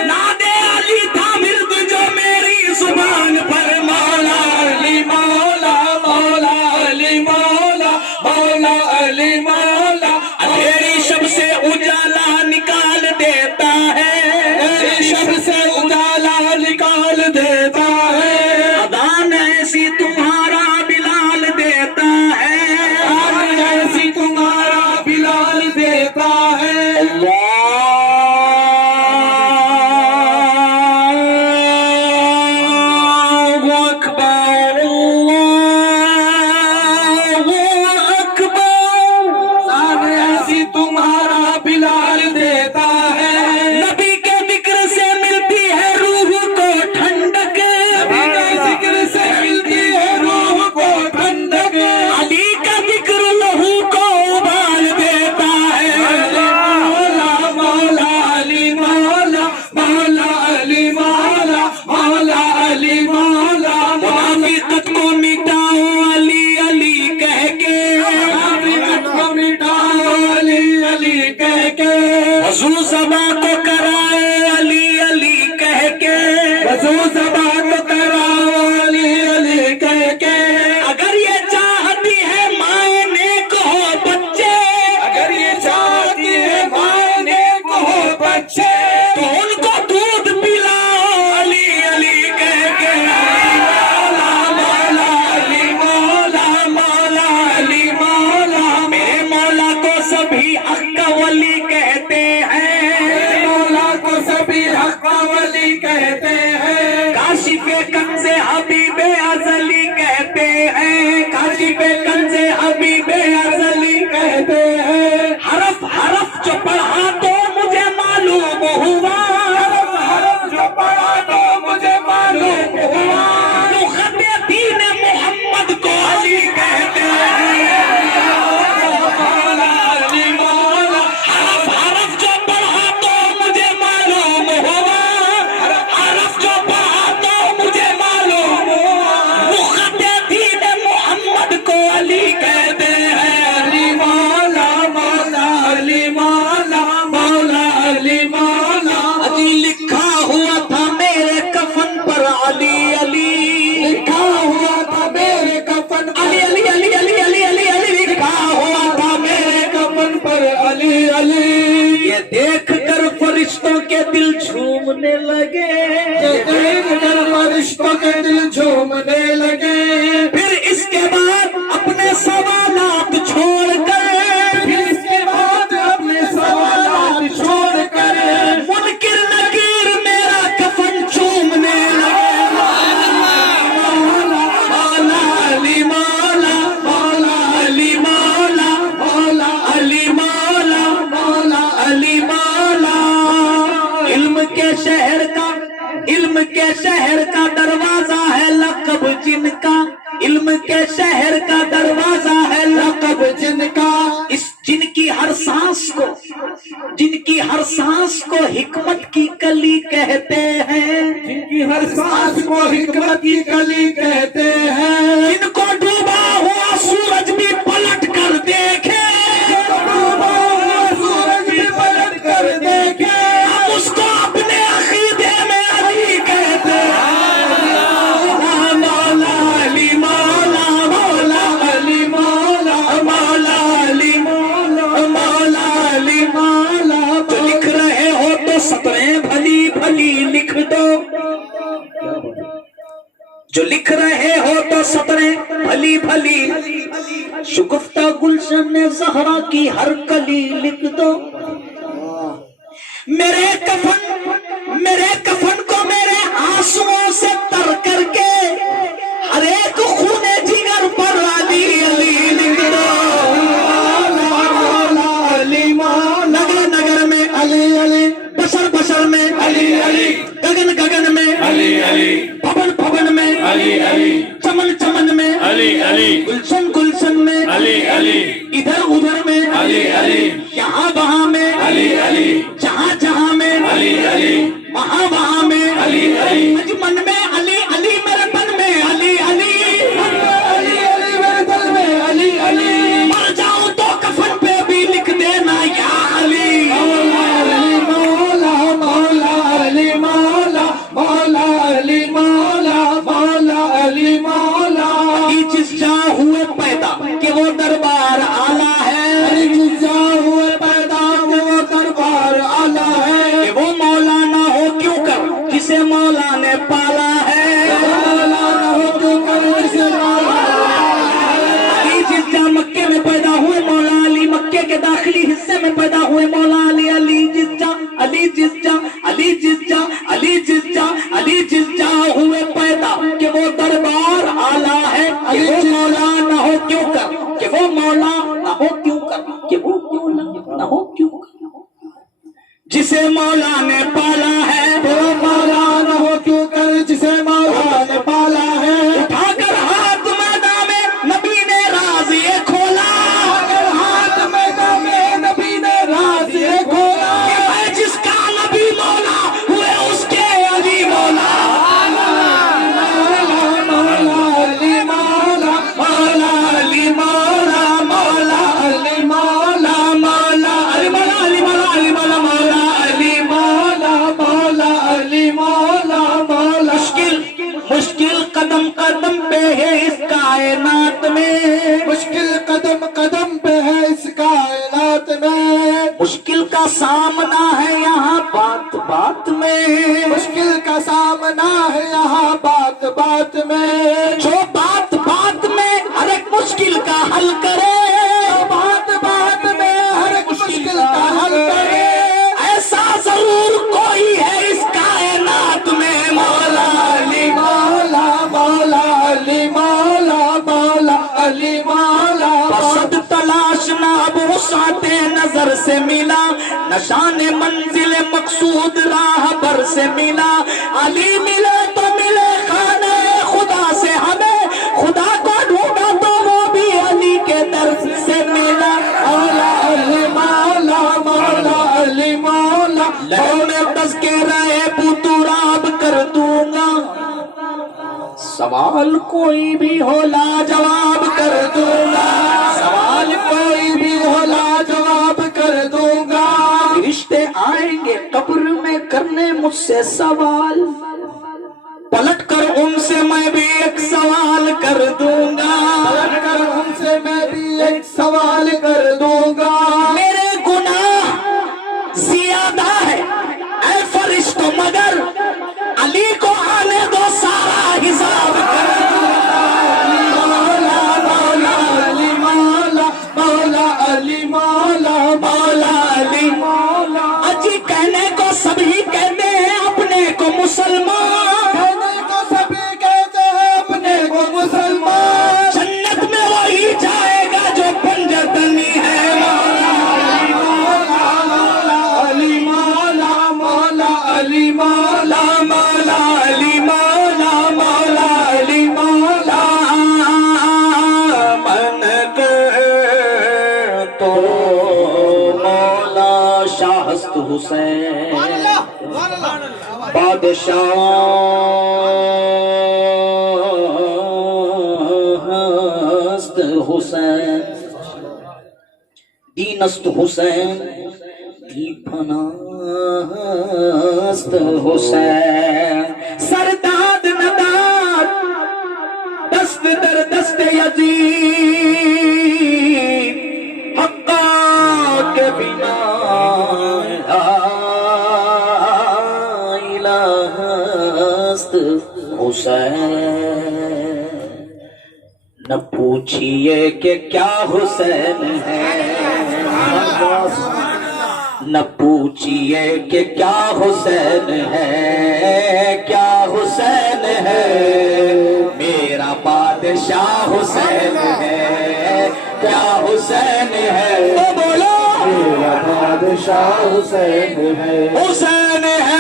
ناد علی تھا ورد جو میری زبان پر، مولا علی مولا مولا علی مولا مولا علی مولا اندھیری شب سے اجالا نکال دیتا ہے، اندھیری شب سے اجالا نکال دیتا ہے، اذان ایسی تمہارا بلال دیتا ہے، اذان ایسی تمہارا بلال دیتا ہے، اللہ اکبر اللہ اکبر، اذان ایسی تمہارا بلال دیتا ہے، نبی کے ذکر سے ملتی ہے روح کو ٹھنڈک، نبی کے ذکر سے ملتی ہے روح کو ٹھنڈک، علی کا ذکر لہو کو ابال دیتا ہے، مولا مولا علی مولا مولا علی مولا مولا علی مولا منافقت کو مٹاؤ علی علی کہہ کے، منافقت کو مٹاؤ علی علی کہہ کے، وضو زبان کو کرائے علی علی کہہ کے، وضو زبان کو کراؤ علی علی کہہ کے، اگر یہ چاہتی ہے مائیں نیک ہو بچے، اگر یہ چاہتی ہے مائیں نیک ہو بچے، تو ان کو دودھ پلاؤ علی علی کہہ کے، مولا مولا علی مولا مولا علی مولا، میرے مولا کو سبھی حق کا ولی کہتے ہیں، میرے مولا کو سبھی حق کا ولی کہتے ہیں، کاشف کنز حبیب ازلی کہتے ہیں، کاشف کنز حبیب ازلی کہتے ہیں، حرف حرف جو پڑھا تو مجھے معلوم ہوا، حرف حرف جو پڑھا تو مجھے معلوم ہوا، تو خط دین محمد کو علی کہتے ہیں، مولا علی مولا، حرف حرف جو پڑھا تو مجھے معلوم ہوا، حرف حرف جو پڑھا تو مجھے معلوم ہوا، وہ خط دین محمد کو علی کہتے ہیں، علی مولا مولا علی مولا مولا علی مولا علی علی یہ دیکھ کر فرشتوں کے دل جھومنے لگے، دیکھ کر فرشتوں کے دل جھومنے لگے، پھر اس کے بعد اپنے سوالات چھوڑ کر، پھر اس کے بعد اپنے سوالات چھوڑ کر منکر نکیر میرا کفن چومنے لگے، مولا علی مولا، مولا علی مولا، مولا علی مولا، مولا علی مولا۔ علم کے شہر کا، علم کے شہر کا دروازہ ہے لقب جن کا، علم کے شہر کا دروازہ ہے لقب جن کا، اس جن کی ہر سانس کو، جن کی ہر سانس کو حکمت کی کلی کہتے ہیں، جن کی ہر سانس کو حکمت کی کلی کہتے ہیں، جن کو ڈوبا ہوا سورج بھی پلٹ کر دیکھے، سورج بھی پلٹ کر دیکھے، ہم اس کو اپنے عقیدے میں علی کہتے ہیں، مولا علی مولا، مولا علی مولا، مولا علی مولا، مولا علی مولا۔ جو لکھ رہے ہو تو سطریں بھلی بھلی لکھ دو، جو لکھ رہے ہو تو سطریں بھلی بھلی، شگفتہ گلشن زہرا کی ہر کلی لکھ دو۔ میرے کفن کو میرے آنسوؤں سے تر کر کے ہر ایک خون جگر پر علی علی لکھ دو، مولا علی مولا، نگر نگر میں علی علی بشر بشر میں علی علی گگن گگن میں علی علی بھون بھون میں علی علی چمن چمن میں علی علی گلشن گلشن میں علی علی ادھر ادھر میں علی علی یہاں وہاں میں علی علی جہاں جہاں میں علی علی وہاں وہاں میں علی علی من میں علی علی میرے من میں علی علی، علی علی میرے دل میں علی علی، مر جاؤں تو کفن پہ بھی لکھ دینا یا علی، مولا مولا علی مولا، مولا علی مولا، مولا علی مولا، علی جس جا ہوئے پیدا کہ وہ دربار آلہ ہے، علی جس جا ہوئے پیدا کہ وہ دربار آلہ ہے، کہ وہ مولا نہ ہو کیوں کر جسے مولا نے پالا ہے، مولا نہ ہو تو کر جسے مولا علی جس جا مکے میں پیدا ہوئے مولا علی، مکے کے داخلی حصے میں پیدا ہوئے مولا علی، علی جس جا، علی جس جا، علی جس جا، علی جس جا، علی جس جا ہوئے پیدا کہ وہ دربار آلہ ہے، کہ وہ مولا نہ ہو کیوں کر، کہ وہ مولا نہ ہو کیوں کر، کہ وہ مولا نہ ہو کیوں کر، جسے مولا نے پالا ہے، وہ مولا نہ ہو کیوں کر جسے مولا نے پالا ہے، اٹھا کر ہاتھ میدان میں نبی نے راز یہ کھولا، اگر ہاتھ میدان میں نبی نے راز یہ کھولا، کہ میں جس کا نبی مولا ہوئے اس کے علی مولا، مولا علی مولا، مولا علی مولا، مولا علی مولا، مولا علی مولا، علی مولا، علی مولا، مولا علی مولا، مولا علی مولا، مولا مشکل قدم قدم پہ ہے اس کائنات میں، مشکل قدم قدم پہ ہے اس کائنات میں، مشکل کا سامنا ہے یہاں بات بات میں، مشکل کا سامنا ہے یہاں بات بات میں، جو بات بات میں ہر ایک مشکل کا حل کرے، بات بات میں ہر ایک مشکل کا حل کرے، ایسا ضرور کوئی ہے اس کائنات میں، مولا علی مولا مولا علی مولا، مولا علی مولا، بسد تلاش نہ اب وسعت نظر سے ملا، نشان منزل مقصود راہ بھر سے ملا، علی ملے تو ملے خانہ خدا سے ہمیں، خدا کو ڈھونڈا تو وہ بھی علی کے در سے ملا، مولا علی مولا، مولا علی مولا، لہو میں تذکرہ بطراب کر دوں گا، سوال کوئی بھی ہو لاجواب کر دوں گا، سوال کوئی بھی ہو لاجواب کر دوں گا، رشتے آئیں گے قبر میں کرنے مجھ سے سوال، پلٹ کر ان سے میں بھی ایک سوال کر دوں گا، پلٹ کر ان سے میں بھی ایک سوال کر دوں گا، میرے گناہ حسین بادشاہ است حسین دین است حسین دی پناہ است حسین سرداد نداد دست در دست یزید حقا کے بنا لا الہ است حسین نہ پوچھئے کہ کیا حسین ہے نہ پوچھئے کہ کیا حسین ہے کیا حسین ہے میرا بادشاہ حسین ہے کیا حسین ہے تو بولو میرا بادشاہ حسین ہے حسین ہے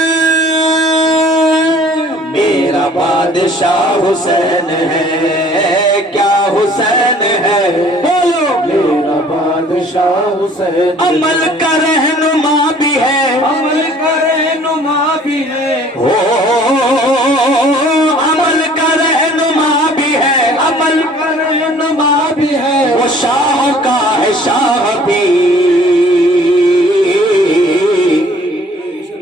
میرا بادشاہ حسین ہے کیا حسین ہے بولو میرا بادشاہ حسین عمل کا رہنما بھی ہے عمل کا رہنما بھی ہے ہو عمل کا رہنما بھی ہے عمل کا رہنما بھی ہے وہ شاہ کا ہے شاہ بھی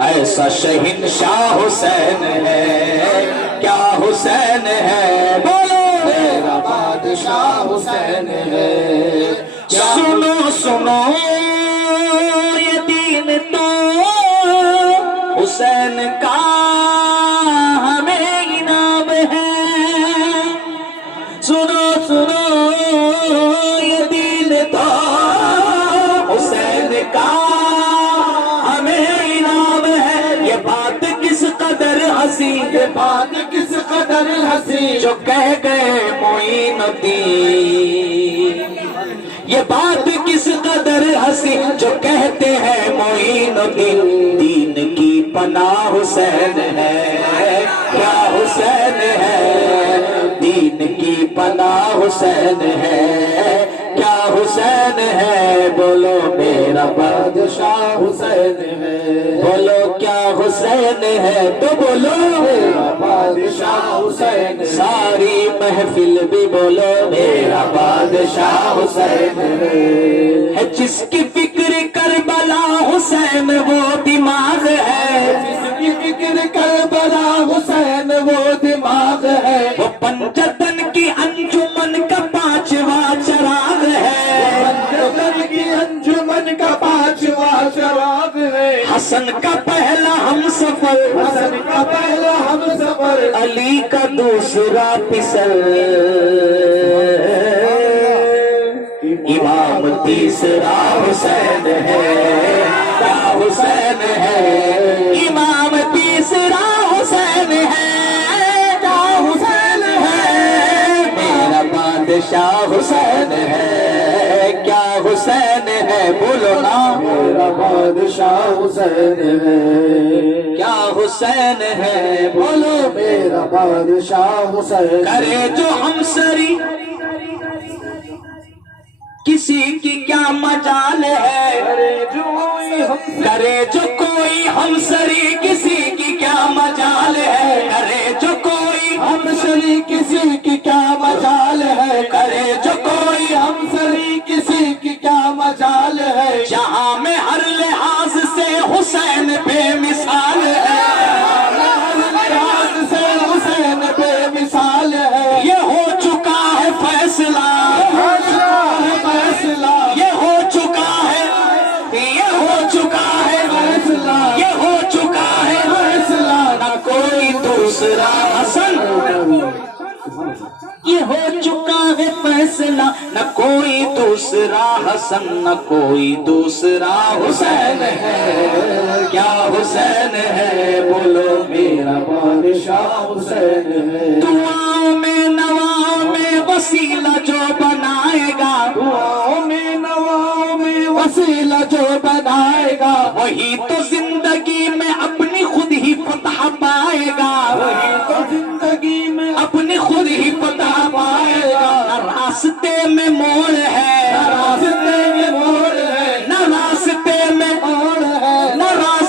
ایسا شہنشاہ حسین ہے کیا حسین ہے بولو میرا بادشاہ حسین ہے سنو سنو یہ دین تو حسین کا ہمیں انعام ہے سنو سنو یہ دین تو حسین کا ہمیں انعام ہے یہ بات کس قدر ہنسی یہ بات کس قدر ہنسی جو کہہ گئے معین الدین یہ بات کس قدر ہنسی جو کہتے ہیں معین الدین دین کی پناہ حسین ہے کیا حسین ہے دین کی پناہ حسین ہے کیا حسین ہے بولو میرا بادشاہ حسین ہے بولو کیا حسین ہے تو بولو میرا بادشاہ حسین ہے ساری محفل بھی بولو میرا بادشاہ حسین ہے جس کی فکر کربلا حسین وہ دماغ ہے جس کی فکر کربلا حسین وہ دماغ ہے وہ پنجتن کی انجمن کا پانچواں چراغ ہے پنجتن کی انجمن کا پانچواں چراغ ہے حسن کا پہلا ہم سفر حسن کا پہلا ہم سفر علی کا دوسرا پسر امام تیسرا حسین ہے کیا حسین ہے امام تیسرا حسین ہے کیا حسین ہے میرا بادشاہ حسین ہے کیا حسین ہے بولو نا میرا بادشاہ حسین ہے کیا حسین ہے بولو میرا بادشاہ حسین کرے جو ہم سری کسی کی کیا مجال ہے کرے جو کوئی ہم سری کسی کی کیا مجال ہے کرے جو کوئی ہم سری کسی کی کیا مجال ہے کرے جو کوئی ہم سری کسی کی کیا مجال ہے جہاں میں ہر لحاظ سے حسین بے مثال ہے ہر لحاظ سے حسین بے مثال ہے یہ ہو چکا ہے فیصلہ فیصلہ یہ ہو چکا ہے یہ ہو چکا ہے فیصلہ یہ ہو چکا ہے فیصلہ نہ کوئی دوسرا حسن یہ ہو چکا ہے فیصلہ نہ کوئی دوسرا حسن نہ کوئی دوسرا حسین ہے کیا حسین ہے بولو میرا بادشاہ حسین ہے دعاؤں میں نواؤں میں وسیلہ جو بنائے گا دعاؤں میں نواؤں میں وسیلہ جو بنائے گا وہی تو زندگی میں اپنی خود ہی فتح پائے گا وہی تو زندگی میں اپنی خود ہی فتح پائے گا نہ راستے میں موڑ ہے راستے میں موڑ ہے نہ راستے میں موڑ ہے نہ راستے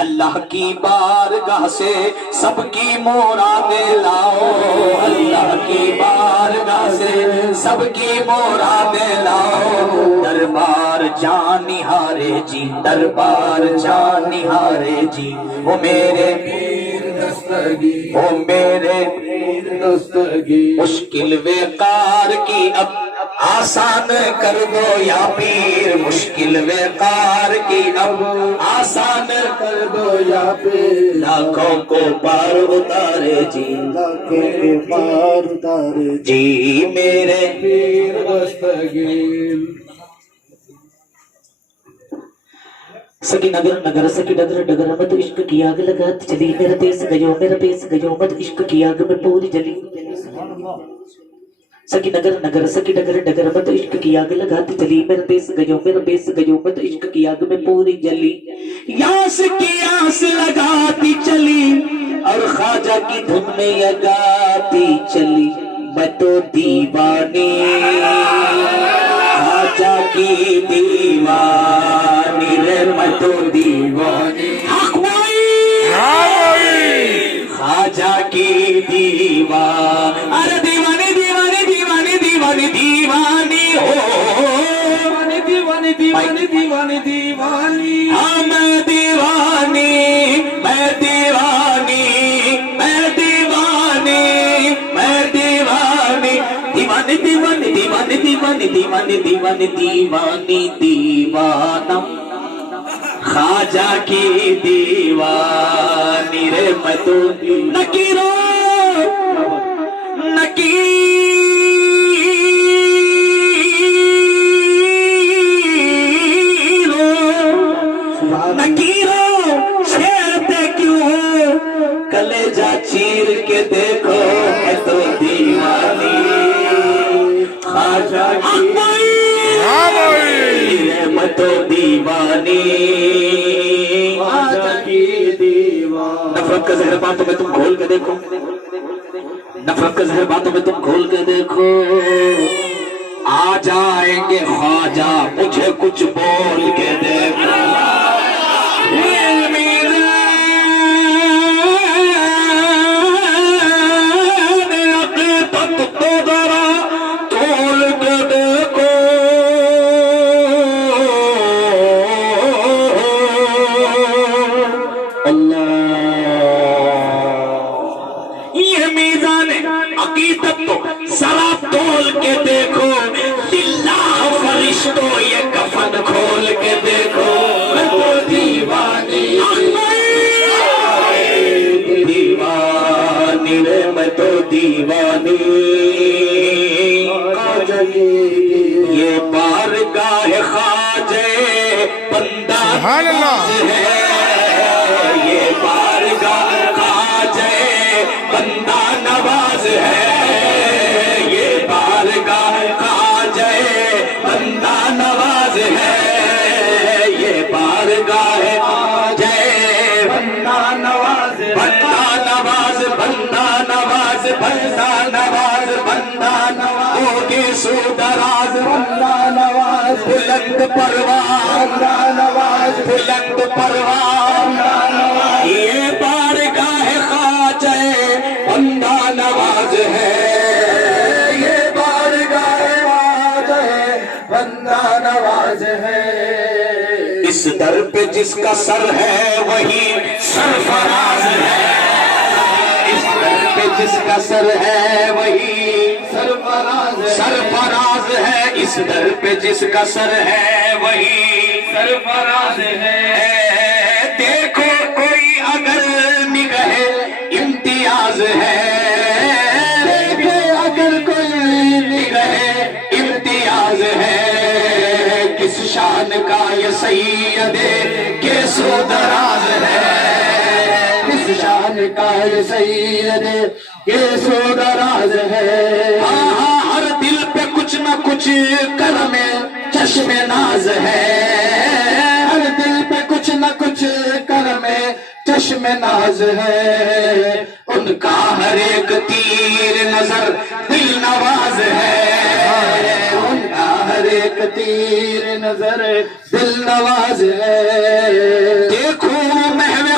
اللہ کی بارگاہ سے سب کی مرادیں لاؤ، اللہ کی بارگاہ سے سب کی مرادیں لاؤ، دربار جان نہارے جی، دربار جان نہارے جی، وہ میرے دستگیر وہ میرے دستگیر مشکل وقار کی اب آسان کر دو یا پیر، مشکل وقار کی اب آسان کر دو یا پیر، لاکھوں کو پار اتارے جی، لاکھوں کو پار اتارے جی میرے پیر دستگیر۔ سکی نگر نگر سکی ڈگر ڈگر مت عشق کی آگ لگات چلی، میرا دیس گیو میرا پیس گیو مت عشق کی آگ میں پوری جلی۔ سکی نگر نگر سکی ڈگر ڈگر مت عشق کی آگ لگاتی چلی، میرا دیس گیو میرا پیس گیو مت عشق کی آگ میں پوری جلی۔ یاس کی آس لگاتی چلی اور خواجہ کی دھن میں یہ گاتی چلی، میں تو دیوانی خواجہ کی دیوانی رے، میں تو دیوانی حق بھائی خواجہ کی دیوان، ارے دیوانی دیوانی دیوانی دیوانی دیوانی ہو، دیوانی دیوانی دیوانی دیوانی، ہاں میں دیوانی میں دیوانی میں دیوانی میں دیوانی، دیوانی دیوانی دیوانی دیوانی دیوانی دیوانی دیوانی دیوانہ خواجہ کی دیوانی رے، میں تو نکیرو نکیرو چھیڑتے کیوں، کلیجہ چیر کے دیکھو میں تو دیوانی خواجہ کی میں تو دیوانی خواجہ کی دیوان۔ نفرت کا زہر باتوں میں تم کھول کے دیکھو، نفرت کا زہر باتوں میں تم کھول کے دیکھو، آ جائیں گے خواجہ مجھے کچھ بول کے دیکھو، عقیدت تو ذرا تول کے دیکھو، باللہ فرشتوں یہ کفن کھول کے دیکھو، میں تو دیوانی دیوانی رے، میں تو دیوانی خواجہ کی یہ بارگاہ خواجہ بندہ سبحان اللہ ہے، یہ بارگاہ خواجہ بندہ نواز ہے، یہ بارگاہ خواجہ بندہ نواز ہے، یہ بارگاہ خواجہ بندہ نواز ہے، بندہ نواز بندہ نواز بندہ نواز بندہ نواز ہوگی سودراز بندہ نواز، بلند پرواز بندہ نواز، بلند پرواز، یہ بارگاہ خواجہ بندہ نواز ہے، یہ بارگاہ خواجہ بندہ نواز ہے۔ اس در پہ جس کا سر ہے وہی سرفراز ہے، اس در پہ جس کا سر ہے وہی سرفراز ہے، سرفراز ہے، اس در پہ جس کا سر ہے وہی سرفراز ہے۔ دیکھو کوئی اگر نگہ امتیاز ہے، دیکھو اگر کوئی نگہ امتیاز ہے، کس شان کا یہ سید کے سو دراز ہے، کس شان کا یہ سید کے سو دراز ہے، ہر دل پہ کچھ نہ کچھ کرم چشم ناز ہے، ہر دل پہ کچھ نہ کچھ کرم چشم ناز ہے، ان کا ہر ایک تیر نظر دل نواز ہے، ان کا ہر ایک تیر نظر دل نواز ہے، دیکھو محو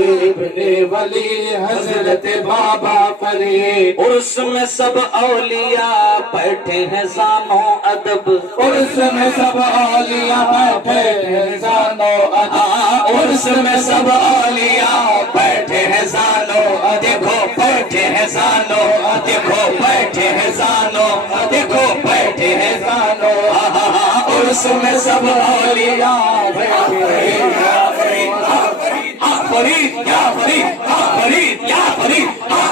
ابن ولی حضرت بابا فرید عرس میں سب اولیاء بیٹھے ہیں زانو ادب عرس میں سب اولیاء بیٹھے ہیں زانو ادب عرس میں سب اولیاء بیٹھے ہیں زانو دیکھو بیٹھے ہیں زانو دیکھو بیٹھے ہیں زانو دیکھو بیٹھے ہیں زانو عرس میں سب اولیاء بیٹھے ہیں فرید یا فرید فرید یا فرید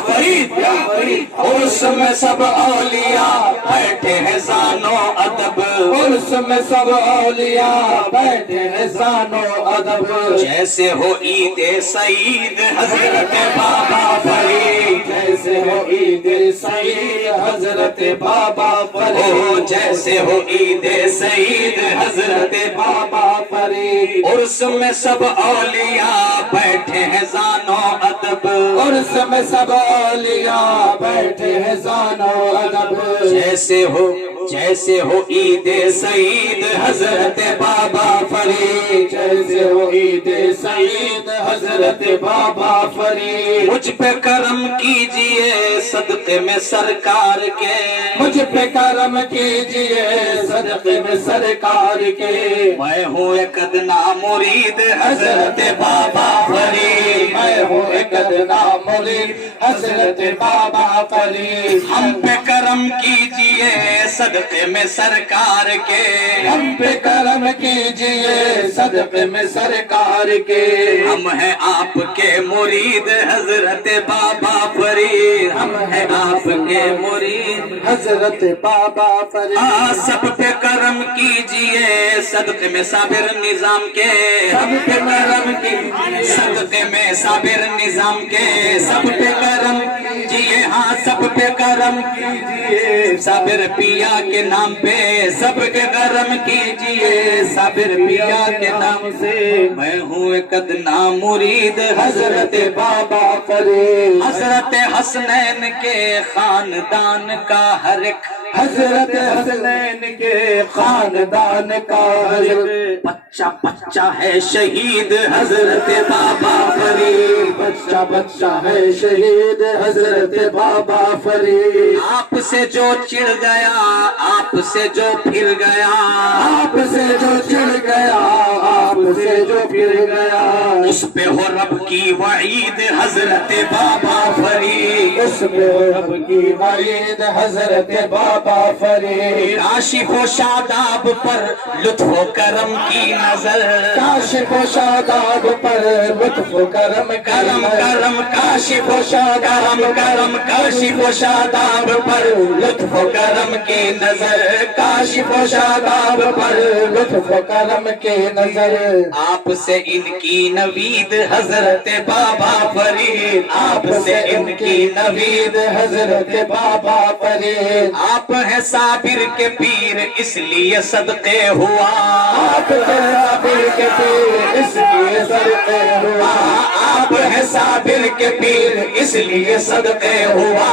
فرید یا فرید عرس میں سب اولیاء بیٹھے ہیں زانو ادب عرس میں سب اولیاء بیٹھے ہیں زانو ادب جیسے ہو عید سعید حضرت بابا فرید جیسے ہو عید سعید حضرت بابا فرید جیسے ہو عید سعید حضرت بابا فرید عرس میں سب اولیاء بیٹھے ہیں زانو ادب عرس میں سب اولیاء بیٹھے ہیں زانو ادب جیسے ہو عید سعید حضرت بابا فرید جیسے ہو عید سعید حضرت بابا فرید مجھ پہ کرم کیجئے صدقے میں سرکار کے مجھ پہ کرم کیجئے صدقے میں سرکار کے میں ہوں ایک ادنا مرید حضرت بابا فرید میں ہوں ایک ادنا مرید حضرت بابا فرید ہم پہ کرم کیجئے صدقے میں سرکار کے ہم پہ کرم کیجئے صدقے میں سرکار کے ہم ہیں آپ کے مرید حضرت بابا فرید ہم ہیں آپ کے مرید حضرت بابا فرید سب پہ کرم کیجئے صدقے میں صابر نظام کے سب پہ کرم کیجئے صدقے میں صابر نظام کے سب پہ کرم کیجئے ہاں سب پہ کرم کیجئے صابر پیا کے نام پہ سب کے کرم کیجئے صابر پیا کے نام سے میں ہوں ایک ادنا مرید حضرت بابا فرید حضرت حسنین کے خاندان کا ہر ایک حضرت حسنین کے خاندان کا بچہ بچہ ہے شہید حضرت بابا فرید بچہ بچہ ہے شہید حضرت بابا فرید آپ سے جو چڑ گیا آپ سے جو پھر گیا آپ سے جو چڑ گیا آپ سے جو پھر گیا اس پہ ہو رب کی وعید حضرت بابا فرید اس پہ رب کی وعید حضرت بابا فرید کاشف و شاداب پر لطف و کرم کی نظر کاشف و شاداب پر لطف و کرم کرم کرم کاشف و شاداب کرم کاشف و شاداب پر لطف و کرم کی نظر کاشف و شاداب پر لطف و کرم کی نظر آپ سے ان کی نوید حضرت بابا فرید آپ سے ان کی نوید حضرت بابا فرید آپ ہیں صابر کے پیر اس لیے صدقے ہوا آپ صابر کے پیر اس لیے صدقے ہوا آپ ہیں صابر کے پیر اس لیے صدقے ہوا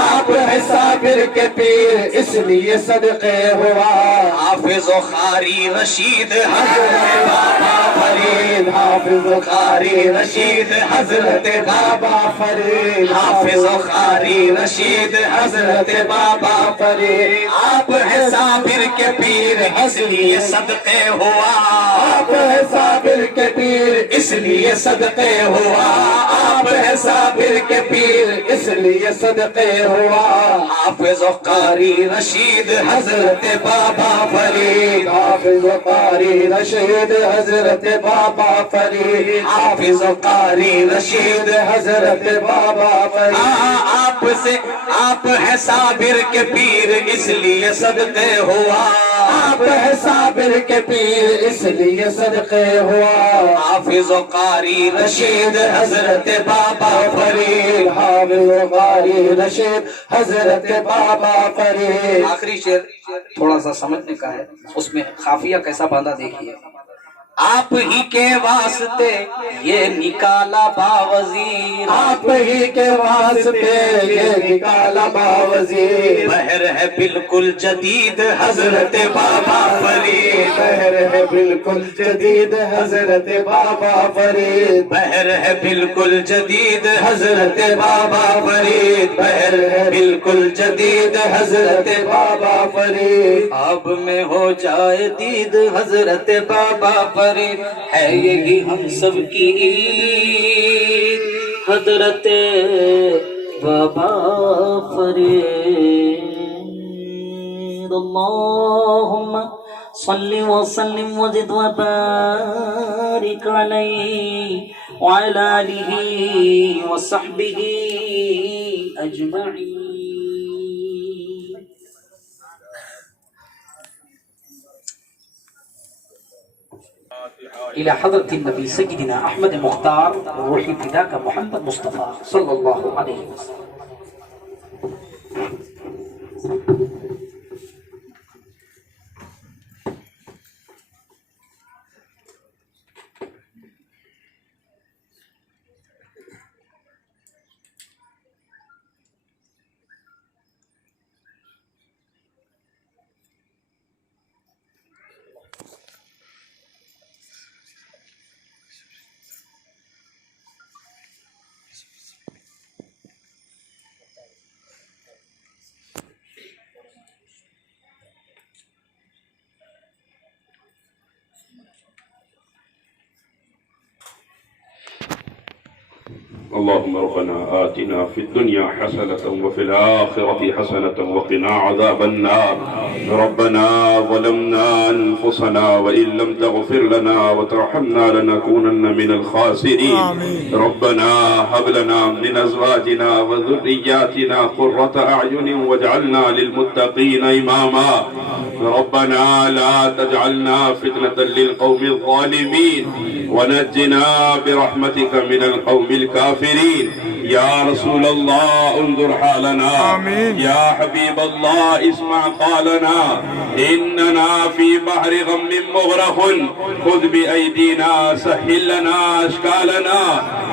آپ ہے صابر کے پیر اس لیے صدقے ہوا حافظ و قاری رشید حضرت بابا فرید حافظ و قاری رشید حضرت بابا فرید حافظ و قاری رشید حضرت بابا فرید آپ ہیں صابر کے پیر اس لیے صدقے ہوا آپ ہے صابر کے پیر اس لیے صدقے ہوا آپ ہیں صابر کے پیر اس لیے صدقے ہوا حافظ و قاری رشید حضرت بابا فرید حافظ و قاری رشید حضرت بابا فرید حافظ و قاری رشید حضرت بابا فرید آپ ہے صابر کے پیر اس لیے صدقے ہوا آپ ہے صابر کے پیر اس لیے صدقے ہوا حافظ و قاری رشید حضرت بابا فرید حافظ و قاری رشید حضرت بابا فرید آخری شعر تھوڑا سا سمجھنے کا ہے، اس میں خافیہ کیسا باندھا دیکھیے. آپ ہی کے واسطے یہ نکالا باوزیر، آپ ہی کے واسطے یہ نکالا باوزیر، بہر ہے بالکل جدید حضرت بابا فرید، بہر ہے بالکل جدید حضرت بابا فرید، بہر ہے بالکل جدید حضرت بابا فرید، بہر ہے بالکل جدید حضرت بابا فرید، اب میں ہو جائے دید حضرت بابا فرید، ہے یہی ہم سب کی عید حضرت بابا فرید۔ اللہم صلی وسلم وزد وبارک علیہ وعلی آلہ وصحبہ اجمعین۔ إلى حضرة النبي سيدنا أحمد مختار روح فداك محمد مصطفى صلى الله عليه وسلم۔ اللهم ربنا آتنا في الدنيا حسنة وفي الآخرة حسنة وقنا عذاب النار. ربنا ظلمنا أنفسنا وإن لم تغفر لنا وترحمنا لنكونن من الخاسرين. ربنا هب لنا من أزواجنا وذرياتنا قرة أعين واجعلنا للمتقين إماما. ربنا لا تجعلنا فتنة للقوم الظالمين ونجنا برحمتك من القوم الكافرين. يا رسول الله انظر حالنا. يا حبيب الله اسمع قالنا. إننا في بحر غم مغرق. خذ بأيدينا سهل لنا أشكالنا.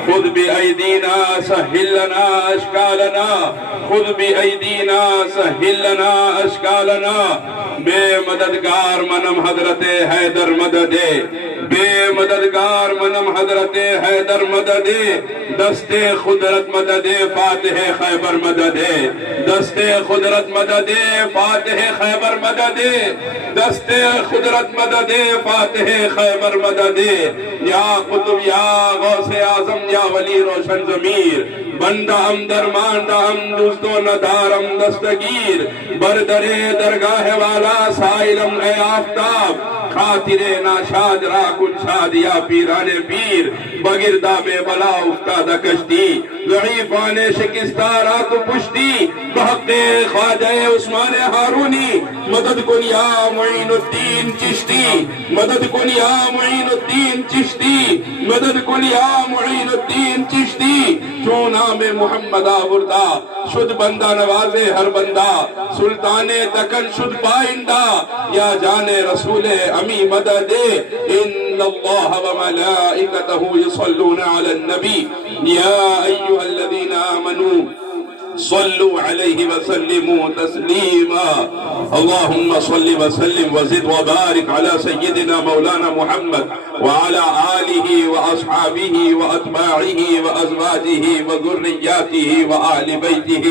خذ بأيدينا سهل لنا أشكالنا. خذ بأيدينا سهل لنا أشكالنا. بے مددگار منم حضرت حیدر مددے. بے مددگار منم حضرت حیدر مددے. دستے قدرت مددے فاتح خیبر مددے. دستے قدرت مددے فاتح خیبر مددے. دستے قدرت مددے فاتح خیبر مددے. یا قطب یا غوث اعظم یا ولی روشن ضمیر. بندہ ہم درماندہ ہم دوستو ندارم دستگیر. بردر درگاہ والا سائلم اے آفتاب. خاطر ناشاد را کن شادیا پیران پیر. بگردہ بے بلا افتادہ کشتی. ضعیفان شکستہ رات پشتی. بحق خواجہ عثمان ہارونی. مدد کن یا معین الدین چشتی. مدد کن یا معین الدین چشتی. مدد کن یا معین الدین چشتی. چون نام محمد آوردہ شد بندہ نوازے ہر بندہ. سلطان دکن شد پائندہ. یا جان رسول امی مدد. ان اللہ وملائکتہ یصلون علی النبی. یا ایہا الذین آمنوا صلوا عليه وسلموا تسليما. اللهم صل وسلم وزد وبارك على سيدنا مولانا محمد وعلى آله وأصحابه وأتباعه وأزواجه وذرياته وأهل بيته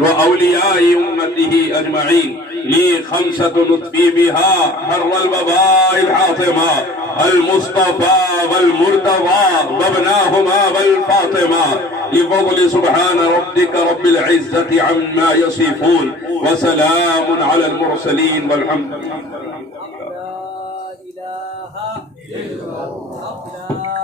وأولياء أمته أجمعين. لي خمسة نطفي بها حر الوباء الحاطمة. المصطفى والمرتضى وابناهما والفاطمة. بفضل سبحان ربك رب العزة عما يصفون وسلام على المرسلين والحمد لله.